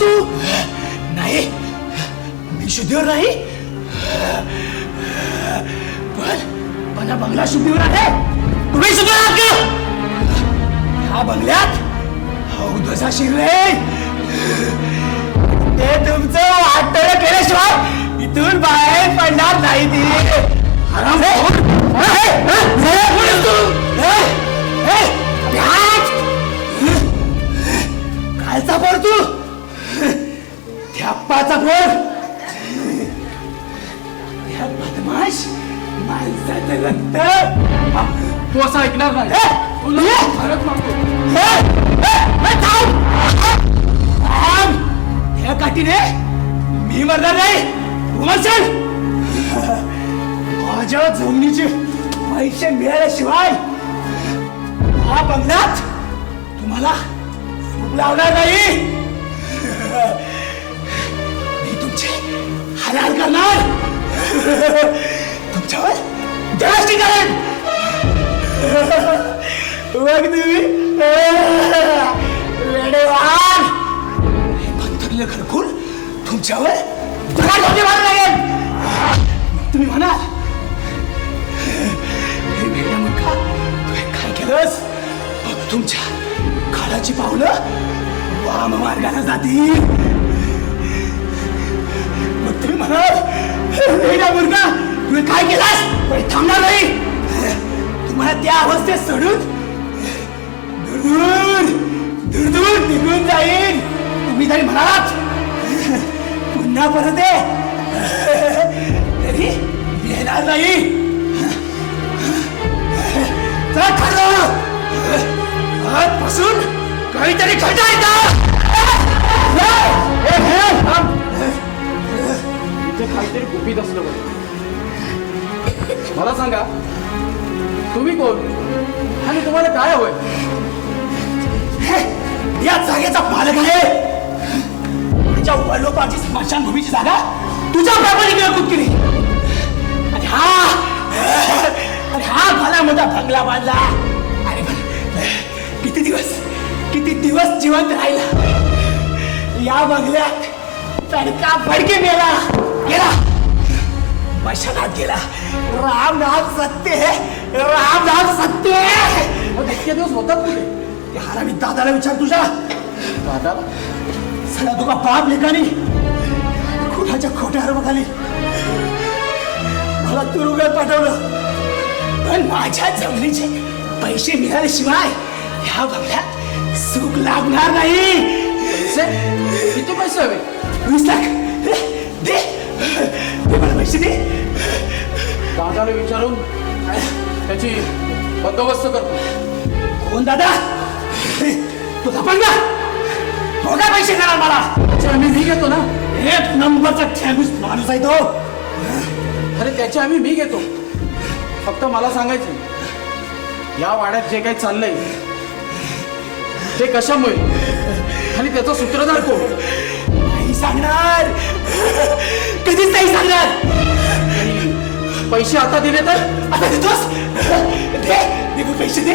तू नाही. मी शुद्धीवर नाही, पण हा बंगला शुद्धीवर आहे. तुम्ही शुद्धीवर आहात का? ह्या बंगल्यात उद्वसा शिरले ते तुमचं वाटण केल्याशिवाय इथून बाहेर पडणार नाही. ती कालचा पोर तू, थ्याप्पाचा पोर. ह्या बदमाश माणसाचं रक्त तू असं ऐकणार नाही. ह्या काठीने मी मरणार नाही. माझ्या जमिनीचे पैसे मिळाल्याशिवाय बंगल्यात तुम्हाला सूप लावणार नाही. मी तुमचे हाल करणार, तुमच्यावर दृष्टी करेन. बघ तुम्ही वेडेवान पंथरलं घरकुल तुमच्यावर दगड मारावं लागेल. तुम्ही म्हणाल हे वेड्या मूर्खा, तू हे काय केलंस? मग तुमच्या काळाची पावलं वाम मार्गाने जातील. मग तुम्ही म्हणाल वेड्या मूर्खा, तू हे काय केलास? पण थांबणार नाही. तुम्हाला त्या अवस्थेत सोडून दूर दूर दूर निघून जाईल. तुम्ही जरी म्हणालात पुन्हा परत ये तरी येणार नाही. आजपासून काहीतरी घडा येतं. इथे काहीतरी गुपित असलं बरं. मला सांगा, तुम्ही कोण आणि तुम्हाला काय हवंय? या जागेचा मालक आहे. तुझ्या वडिलोपाची स्मशानभूमीची जागा तुझ्या प्रामाणिक कुत केली आणि हा भला मोठा बंगला बांधला. अरे किती दिवस जिवंत राहिला. या बंगल्यात तडका फडके गेला मशालात गेला. राम नाम सत्य है, राम नाम सत्य है. मग इतके दिवस होतात कुठे? याला मी दादाला विचार तुझ्या. दादा सगळा तुका बाप लेखानी खोटाच्या खोट्या आरोपाखाली मला तुरुंगात पाठवलं. पण माझ्या जमिनीचे पैसे मिळाल्याशिवाय ह्या बंगल्यात सुख लागणार नाही. पैसे? किती पैसे हवे? 20 लाख दे मला पैसे दे. दादाला विचारून त्याची बंदोबस्त करतो. कोण दादा? तुझा बंगला तो काय पैसे देणार मला? त्याचे आम्ही मी घेतो ना. एक नंबरचा ठेगूस माणूस आहे तो. अरे त्याचे आम्ही मी घेतो. फक्त मला सांगायचं, या वाड्यात जे काही चाललंय ते कशामुळे आणि त्याचा सूत्रधार कोण? नाही सांगणार, कधीच नाही सांगणार. पैसे आता दिले तर? आता देतोस? दे पैसे दे.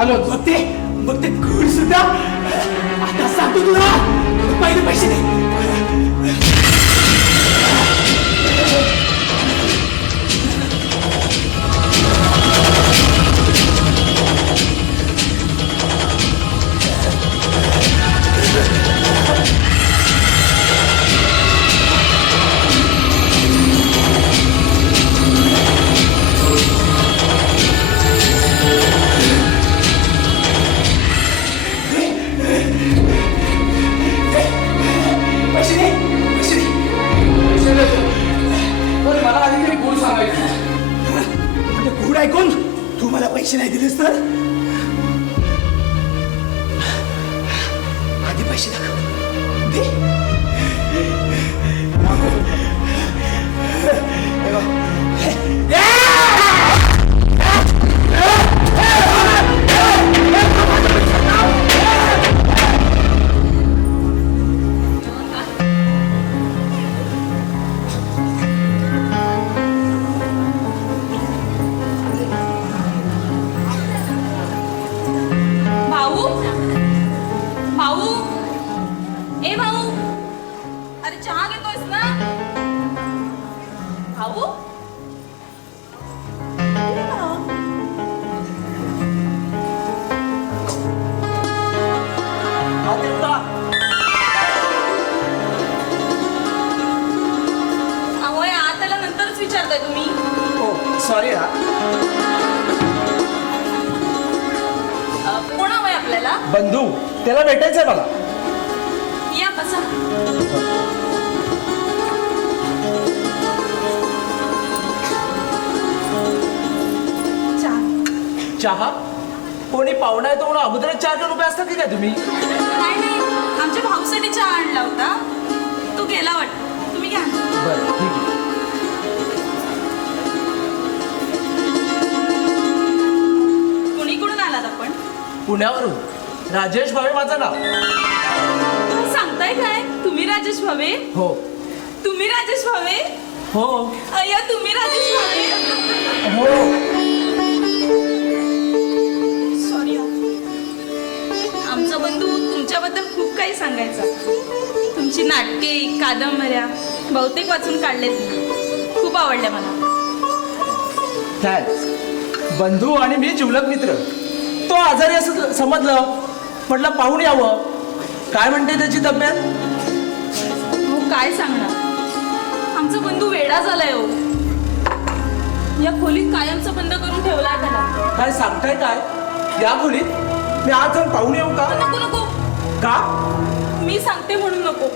आलो. मग ते घोड सुद्धा आता सांगतो तुला. पहिले पैसे दे. मला आधी तरी कोण सांगायचं? म्हणजे घोड ऐकून तू मला पैसे नाही दिलेस तर आधी पैसे दाखव. दे. सॉरी हा. कोण हवंय आपल्याला? बंधू, त्याला भेटायचंय मला. या बसा. चहा? कोणी पाहुणा येतो म्हणून अगोदर 4 रुपये असतात की काय तुम्ही? नाही, आमच्या भाऊसाठी चहा आणला होता. तो गेला वाटत. तुम्ही घ्या. बरं ठीक आहे. कुणी कुठून आला पुण्यावरून राजेश भावे माझं नाव. सांगताय काय? तुम्ही राजेश भावे? हो तुम्ही राजेश भावे? हो अय्या तुम्ही राजेश भावे? हो. सॉरी. आमचा बंधू तुमच्याबद्दल खूप काही सांगायचा. तुमची नाटके, कादंबऱ्या बहुतेक वाचून काढलेत मी. खूप आवडल्या मला. थँक्स. बंधू आणि मी जिवलग मित्र. तो आजारी असं समजलं, म्हटलं पाहून यावं. काय म्हणते त्याची तब्येत? हो काय सांगणार, आमचा बंधू वेडा झालाय हो. या खोलीत कायमचा बंद करून ठेवलाय त्याला. काय सांगताय काय? या खोलीत मी आज जाऊन पाहून येऊ का? नको नको, का? मी सांगते म्हणून नको.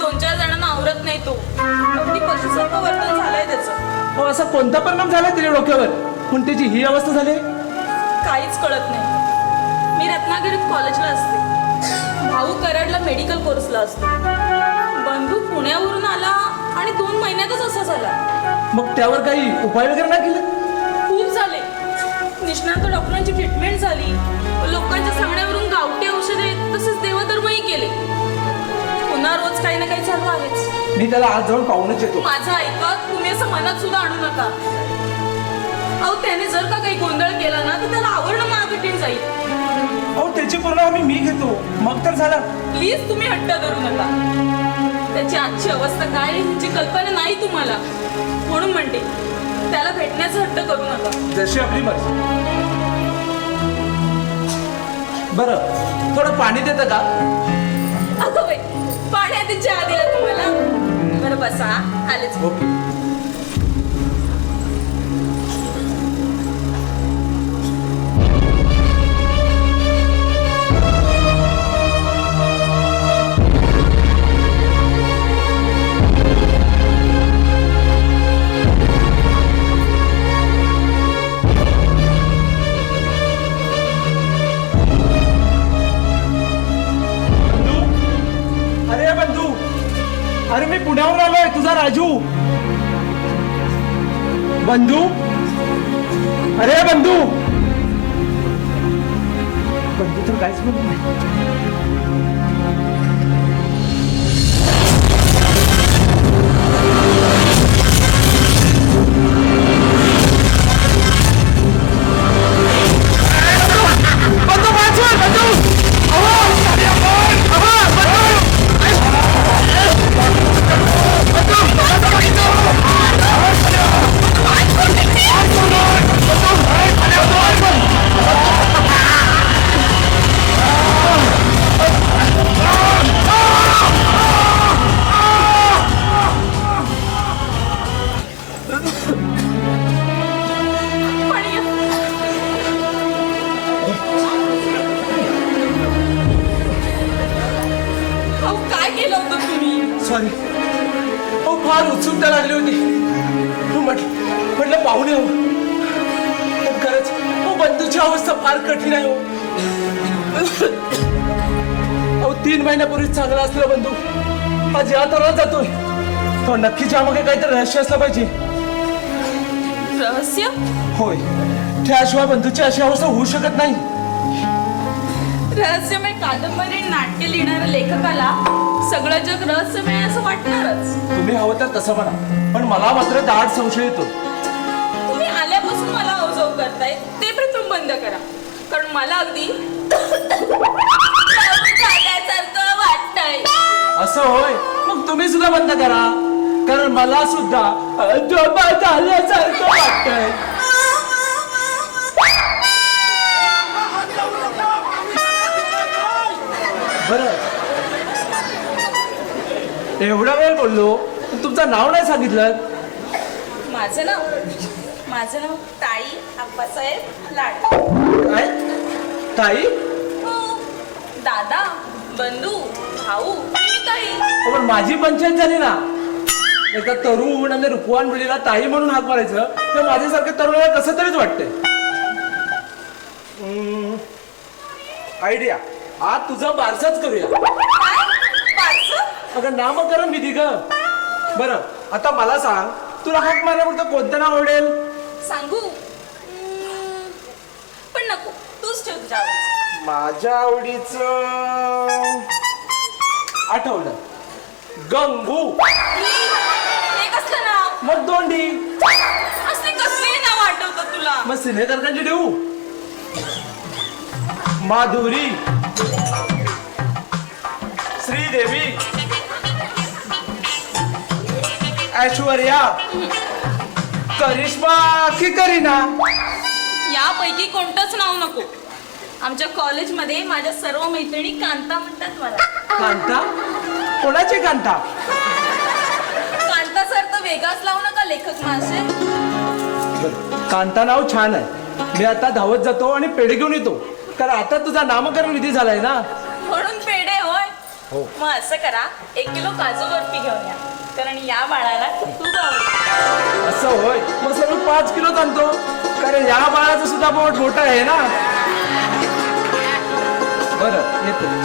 2-4 जणांना आवरत नाही तो. अगदी पशुसारखं वर्तन झालंय त्याचं. हो, असा कोणता परिणाम झाला तिच्या डोक्यावर पण त्याची ही अवस्था झाली? काहीच कळत नाही. मी रत्नागिरीत कॉलेजला असते, भाऊ कराडला मेडिकल कोर्सला असतो. बंधू पुण्यावरून आला आणि 2 महिन्यातच असा झाला. मग त्यावर काही उपाय वगैरे नाही केले? खूप झाले. निष्णात डॉक्टरांची ट्रीटमेंट झाली, लोकांच्या सांगण्यावरून गावठी औषधे तसेच देवधर्मही केले. पुन्हा रोज काही ना काही चालू आहेच. मी त्याला आज जाऊन पाहूनच येतो. माझं ऐका, तुम्ही असं मनात सुद्धा आणू नका. अहो त्याने जर का काही गोंधळ केला ना तर त्याला आवरणं महाकठीण जाईल. अहो त्याची पूर्ण आम्ही मी घेतो, मग तर झालं. प्लीज तुम्ही हट्ट धरू नका. त्याची आजची अवस्था काय आहे ह्याची कल्पना नाही तुम्हाला, म्हणून म्हणते त्याला भेटण्याचा हट्ट करू नका. जशी आपली मर्जी. बरं, थोडं पाणी देतं का? अगं बाई, पाण्यात चहा दिला तुम्हाला? बरं बसा, आलेच. ओके. अरे मी पुण्यावर आलोय, तुझा राजू. बंधू, अरे बंधू. बंधू तर काहीच बोलत नाही. सॉरी. हो, फार उत्सुकता लागली होती. म्हटलं पाहून येऊ. पण खरंच हो, बंधूची अवस्था फार कठीण आहे. हो, 3 महिन्यापूर्वीच चांगला असलेला बंधू आज या तरुणात जातोय. तो नक्कीच यामागे काहीतरी रहस्य असलं पाहिजे. रहस्य? होय, त्याशिवाय बंधूची अशी अवस्था होऊ शकत नाही. रहस्यमय कादंबरी, नाट्य लिहिणाऱ्या लेखकाला सगळं जग रहस्यमय असं वाटणारच. तुम्ही हवं तर तसं म्हणा, पण मला मात्र दाट संशय येतो. तुम्ही आल्यापासून मला अवजव करताय ते प्रथम बंद करा, कारण मला अगदी झाल्यासारखं वाटतंय. असं होय, मग तुम्ही सुद्धा बंद करा, कारण मला सुद्धा झाल्यासारखं वाटतंय. बरं, एवढा वेळ बोललो, तुमचं नाव नाही सांगितलं. माझं नाव ताई आप्पासाहेब लाड. काय? ताई? हो, दादा, बंधू, भाऊ आणि मी ताई. पण माझी पंचायत झाली ना. एका तरुण आणि रूपवान मुलीला ताई म्हणून हाक मारायचं तर माझ्यासारख्या तरुणाला कसं तरीच वाटतंय. आयडिया, आज तुझा बारसाच करूया. काय? बारसं? अगं नामकरण विधी ग. बरं, आता मला सांग, तुला हाक मारल्यापुरतं कोणतं नाव आवडेल? सांगू? पण नको, तूच ठेव तुझ्या आवडीचं. माझ्या आवडीचं आठवलं, गंगू. हे कसलं नाव? मग दोंडी. असले कसले नाव आठवतं तुला? मग सिनेकरकांची देऊ. माधुरी, श्रीदेवी, ऐश्वर्या, करिश्मा की करीना. यापैकी कोणतंच नाव नको. आमच्या कॉलेजमध्ये माझ्या सर्व मैत्रिणी कांता म्हणतात मला. कांता? कोणाची कांता? कांता सर तर वेगळाच लावू नका लेखक मासे. कांता नाव छान आहे. मी आता धावत जातो आणि पेढे घेऊन येतो, कारण आता तुझा नामकरण विधी झालाय ना. म्हणून पेढे होय. हो. मग असं करा, 1 किलो काजू बर्फी घेऊन या, कारण या बाळाला खूप आवडतं. असं होय. मग सर्व 5 किलो आणतो, कारण या बाळाचं सुद्धा पोट मोठं आहे ना. बरं, येतो.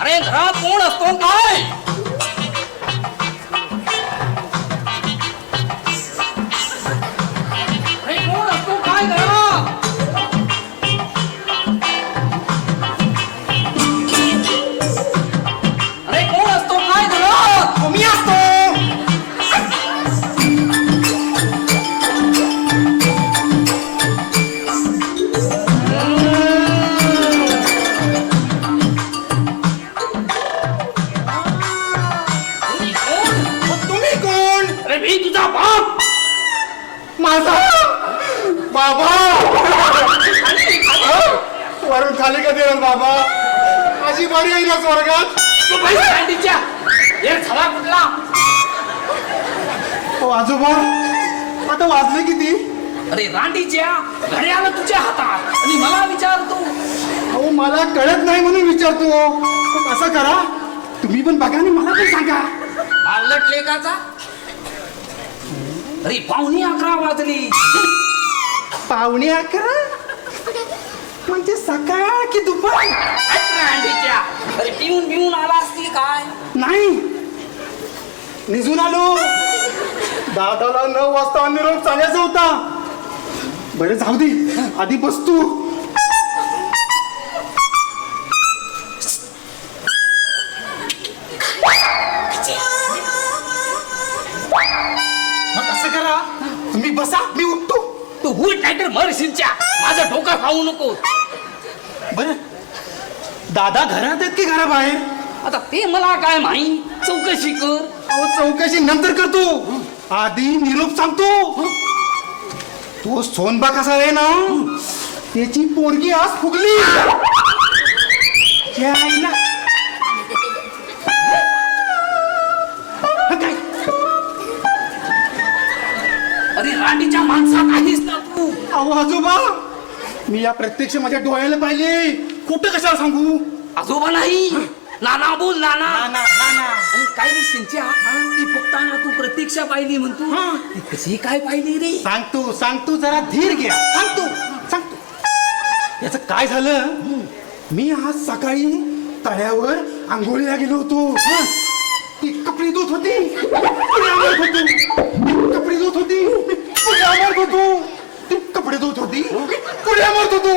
अरे घरात कोण असतो काय? अरे कोण असतो काय घरात? अरे कोण असतो काय घरात? मी असतो. तुम्ही कोण? तुम्ही कोण? अरे मी तुझा बाप. माझा बाबा. वरून खाली कधी येईल बाबा? माझी बरी येईल ना स्वर्गात. तू पैसे कांडीच्या हे सवा कुठला? हो आजोबा, आता वाजले किती? अरे रांडीच्या घरी आलं तुझ्या हातात आणि मला विचारतो. अहो मला कळत नाही म्हणून विचारतो. पण असं करा, तुम्ही पण बघा आणि मला पण सांगा. मावलट लेकाचा. अरे 11:15 वाजली. 11:15 म्हणजे सकाळ की दुपार? रांडीच्या अरे पिऊन पिऊन आला असतील काय? नाही, निघून आलो. दादाला 9 वाजता निरोप चालायचा होता. बरं जाऊ दे, आधी बस तू. मग असं करा, तुम्ही बसा, मी उठतो. तू हुई नाहीतर मरशीलच्या. माझं डोकं खाऊ नको. बरं, दादा घरात आहेत की घराबाहेर? आता ते मला काय माहित. चौकशी कर. अहो चौकशी नंतर करतो, आधी निरोप सांगतो. तो सोनबा कसा आहे ना, त्याची पोरगी आज फुगली. त्या आईला. हा काय? अरे रांडीच्या माणसात आहेस ना तू. अहो आजोबा, मी या प्रत्यक्ष माझ्या डोळ्याला पाहिले. खोटं कशाला सांगू? आजोबा नाही, नाना बोल नाना. नाना, नाना. आणि काय रे सिंच्या ती फुकताना तू प्रतीक्षा पाहिली म्हणतो. हा. ती कशी काय पाहिली रे? सांगतो जरा धीर घ्या. सांगतो. याचं काय झालं, मी आज सकाळी तळ्यावर आंघोळीला गेलो होतो. ती कपडे धुत होती, पुढे आवरत होतो. कपडे धुत होती, पुढे आवरत होतो. ती कपडे धुत होती, पुढे आवरत होतो.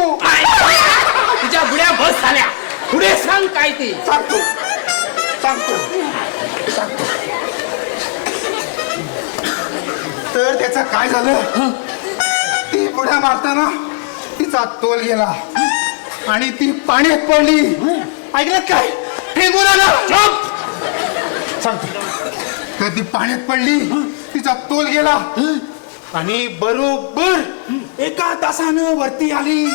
तुझ्या बुड्या बस झाल्या. पुढे सांग काय ते. सांगतो. तर त्याचं काय झालं, ती बुड्या मारताना तिचा तोल गेला आणि ती पाण्यात पडली. ऐकलं काय? फेकून आला. सांगतो. तर ती पाण्यात पडली, तिचा तोल गेला आणि बरोबर 1 तासानं वरती आली.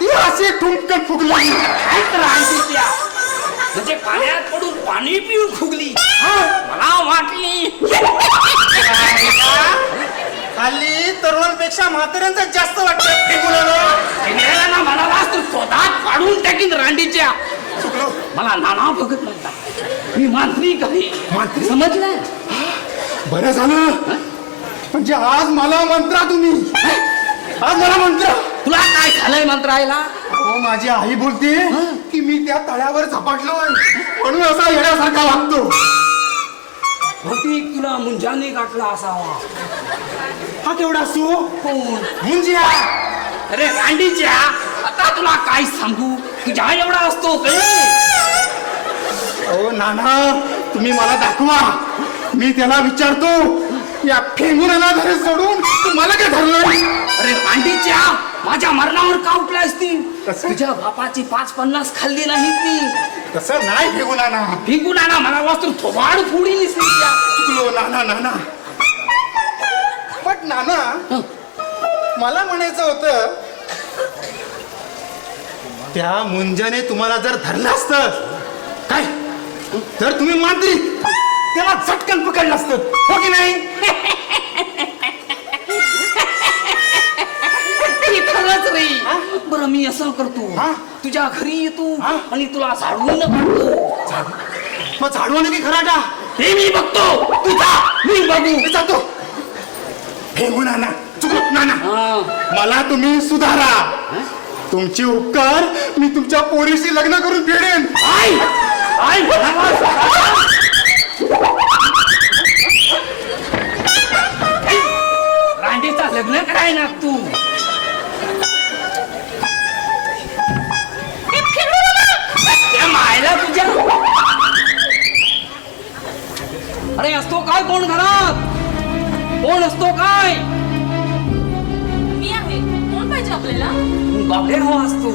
ती अशी ठुमकन फुगली. म्हणजे पाण्यात पडून पाणी पिऊन फुगली. मला वाटली हल्ली तरुणांपेक्षा म्हाताऱ्यांचं जास्त वाटतं फेकून आलं. ना म्हणाला तू स्वतः काढून टाकीन रांडीच्या. चुकलो. मला नाना बघत नव्हता. मी मांत्रिक आहे. मांत्रिक? समजलं? बरं झालं, म्हणजे आज मला मंत्रा तुम्ही. आज मला मंत्रा. तुला काय झालंय मंत्रायला? हो माझी आई बोलते की मी त्या तळ्यावर झपाटलोय म्हणून असा येण्यासारखा वागतो. बहुतेक तुला मुंजाने गाठला असावा. हा केवढा असतो? कोण? म्हणजे अरे रांडीच्या आता तुला काय सांगू. तुझ्या एवढा असतो कळले? हो नाना, तुम्ही मला दाखवा, मी त्याला विचारतो. या फेंगुराला घरी सोडून मला काय धरलंय? अरे रांडीच्या माझ्या मरणावर का उठला असतील. कसं? तुझ्या बापाची 5-50 खाल्ली नाहीत मी. तसं नाही फेंगुराना. फिंकून आणा मला वास्तू थोबाड फोडील. चुकलो नाना. पण नाना, मला म्हणायचं होतं, त्या मुंजाने तुम्हाला जर धरलं असतं काय, तर तुम्ही मांत्रिक त्याला झटकन पकडलं असतं, हो की नाही? खरंच रे. बरं मी असं करतो, तुझ्या घरी येतो आणि तुला झाडून काढतो. मग झाडून की खराटा हे मी बघतो. तुझा मी बघू. मी जातो. हे हो नाना, चुकलो नाना, मला तुम्ही सुधारा. तुमचे उपकार मी तुमच्या पोरीशी लग्न करून फेडेन. रांडेचा लग्न कराय ना तू. त्या मायला तुझ्या. अरे असतो काय कोण घरात? कोण असतो काय? मी आहे. कोण पाहिजे आपल्याला? बाबले हवा असतो.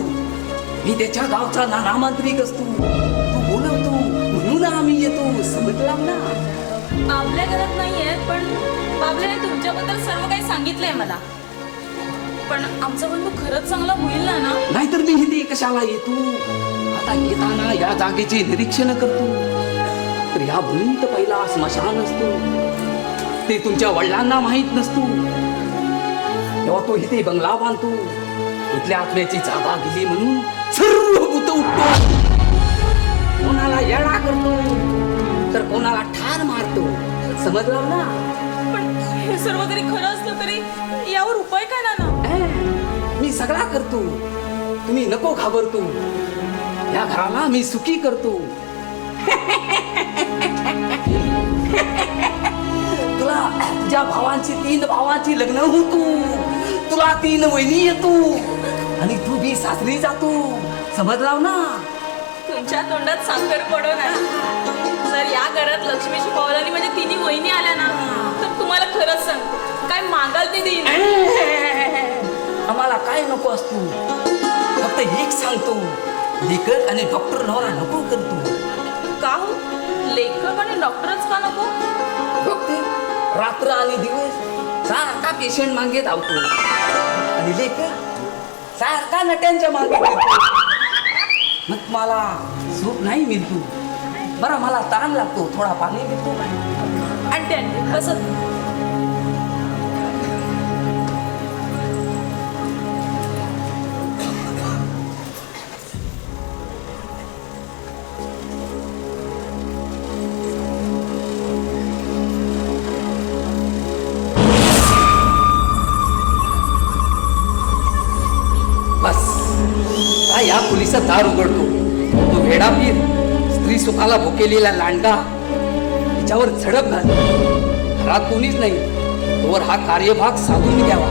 मी त्याच्या गावचा नामांत्रिक असतो. तू बोलवतो म्हणून आम्ही येतो. समजला ना? आपल्या घरात नाहीये, पण बाबल्याने तुमच्याबद्दल सर्व काही सांगितलंय मला. पण आमचा बंधू खरंच चांगला होईल ना? नाहीतर मी इथे कशाला येतो? आता येताना या जागेचे निरीक्षण करतो. तर ह्या भूमीत पहिला स्मशान असतो. ते तुमच्या वडिलांना माहित नसतो. तेव्हा तो इथे बंगला बांधतो. इथल्या आत्म्याची जागा गेली म्हणून सर्व भूत उठतो. कोणाला येडा करतो तर कोणाला ठार मारतो. समजला ना? पण हे सर्व जरी खरं असलं तरी यावर उपाय काय ना? मी सगळा करतो. तुम्ही नको घाबरतो. या घराला मी सुखी करतो. तुला तुझ्या भावांची 3 भावांची लग्न होतो. तुला 3 वहिनी येतो आणि तू बी सासरी जातो. समजलाव ना? तुमच्या तोंडात साखर पडो ना. जर या घरात लक्ष्मीची पावलानी म्हणजे 3 वहिनी आल्या ना, तर तुम्हाला खरंच सांगतो काय मागाल ते देईन. आम्हाला काय नको असतो. फक्त एक सांगतो, लेखक आणि डॉक्टर नवरा नको करतो. का हो? लेखक आणि डॉक्टरच का नको? फक्त रात्र आणि दिवस सारखा पेशंट मागे धावतो आणि लेखक सारखा नट्यांच्या मागे फिरतो. मग मला झोप नाही मिळतो. बरं मला ताण लागतो. थोडा पाणी पितो. आणते आणते बसत. बस काय या पोलिसात दार उघडतो. तो भेडापीर स्त्री सुखाला भुकेलेला लांडगा तिच्यावर झडप घाल. घरात कोणीच नाही तोवर हा कार्यभाग साधून घ्यावा.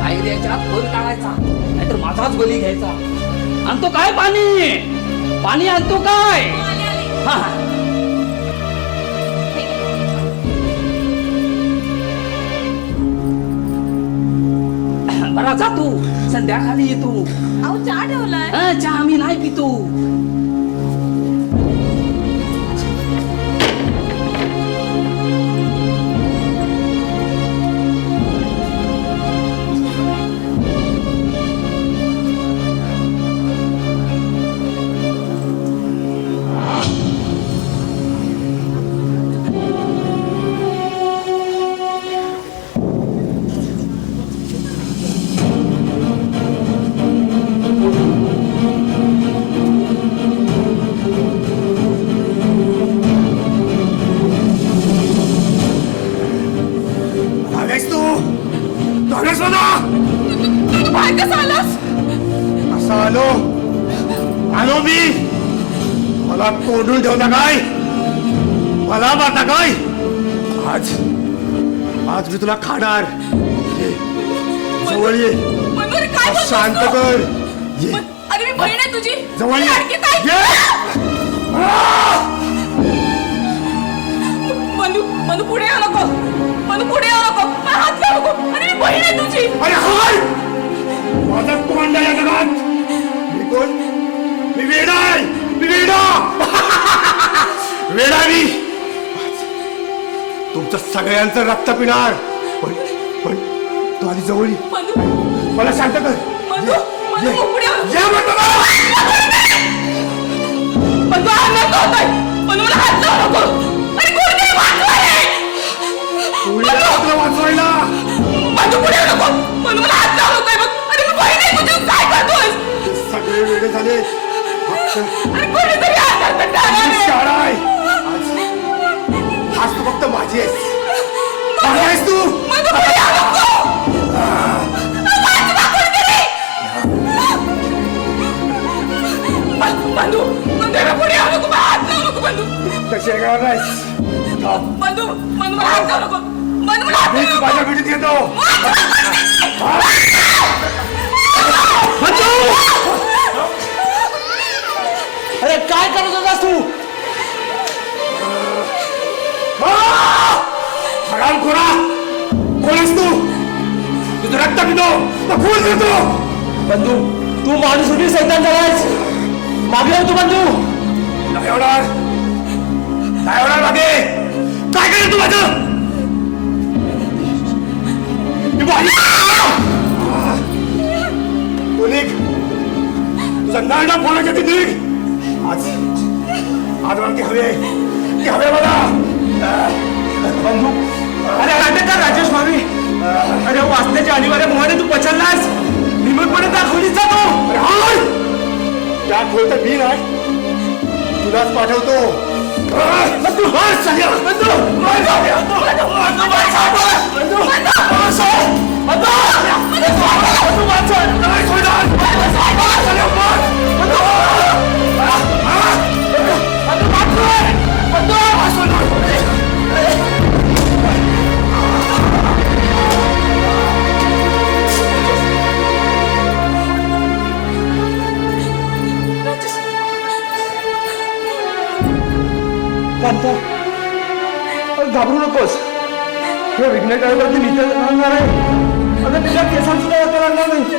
बाहेर याच्यात बल टाळायचा नाहीतर माझाच बली घ्यायचा. आणतो काय पाणी? पाणी आणतो काय? आले आले. हा बरा जातो. संध्याकाळी येतो. अहो चहा ठेवलाय. चहा आम्ही नाही पितो. बाहेर कसं आलास? असं आलो मी. मला कोंडून ठेवता काय? मला मारता काय? आज मी तुला खाणार. ये, जवळ ये. मनोहर काय बोलतोस शांत तू? कर. ये अरे मी बहीण आहे तुझी. जवळ ये. लाडकी ताई. मनू पुढे येऊ नको. मनू पुढे येऊ नको. मला हात लावू नको. अरे मी बहीण आहे तुझी. अरे हल माझा कोंडा या जगात. मी कोण? मी वेडा आहे. मी वेडा. वेडा मी. तुमचं सगळ्यांचं रक्त पिणार. पण तू आधी जवळ ये. मनू मला शांत कर. मनू मनू पुढे येऊ नको. ये म्हणतो ना. मनू हात नको होतोय. मनू मला हात लावू नको. अरे कोण काय वाचवाय? तुला आपलं वाचवायला. बंधू पुढे नको बंधू मला हात लावू नकोय बघ अरे मी बहीण आहे तुझी काय करतोयस सगळे वेळे झाले अरे कोणीतरी हात शाळा आहे आज तू फक्त माझी आहेस माझी आहेस तू बंधू पुढे या नको बंधू बंधू पुढे या नको हात लावू नको बंधू कशी आहे गावाला आहेस बंधू बंधू मला हात लावू नको बंधू मला हात मी लावू नको. माझ्या भेटीत येतो अरे काय करत होतास तू हराम खोरा कोण आहेस तू तुझं रक्त पितो तर खून पितो बंधू तू माणूस उभी सैतान झालायस मागे तू बंधू नाही होणार नाही होणार मागे काय करेल तू माझं तू निघ तुझा नारडा फोडायच्या ती निघ आज आज मला ती हवे ती हवे मला बंधू अरे नाटककार राजेश मावी अरे वाचण्याच्या अनिवार्य मोहाने तू पचललास निमूटपणे दाखवलीच जातो अरे हाय त्या खोल तर मी नाही तुलाच पाठवतो तू हाय सगळ्या कांता घाबरू नकोस हे विघ्न टाळवरती निघत राहणार आहे अगं तुझ्या केसांचं काय आता राहणार नाही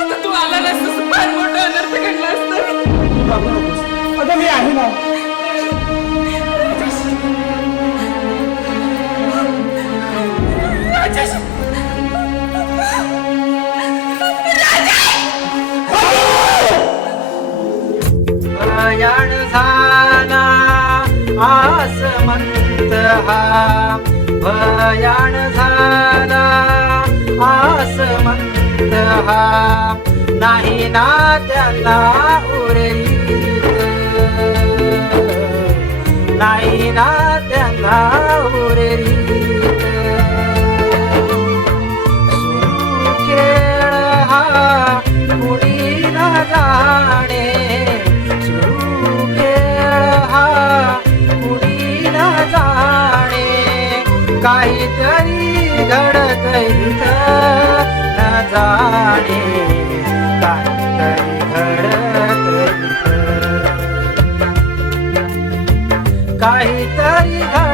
आता तू आला नसतस फार मोठं अनर्थ घडला असतं तू घाबरू नकोस अगं मी आहे ना राजेश भयाण झाला आसमंत हा भयाण झाला आसमंत हा नाही ना त्याला उरलीत नाही ना त्याला उरलीत सुरू खेळ हा कुणी ना जाणे सुरू खेळ हा कुणी ना जाणे काहीतरी घडत इथं न जाणे काहीतरी घडत इथं काहीतरी घडत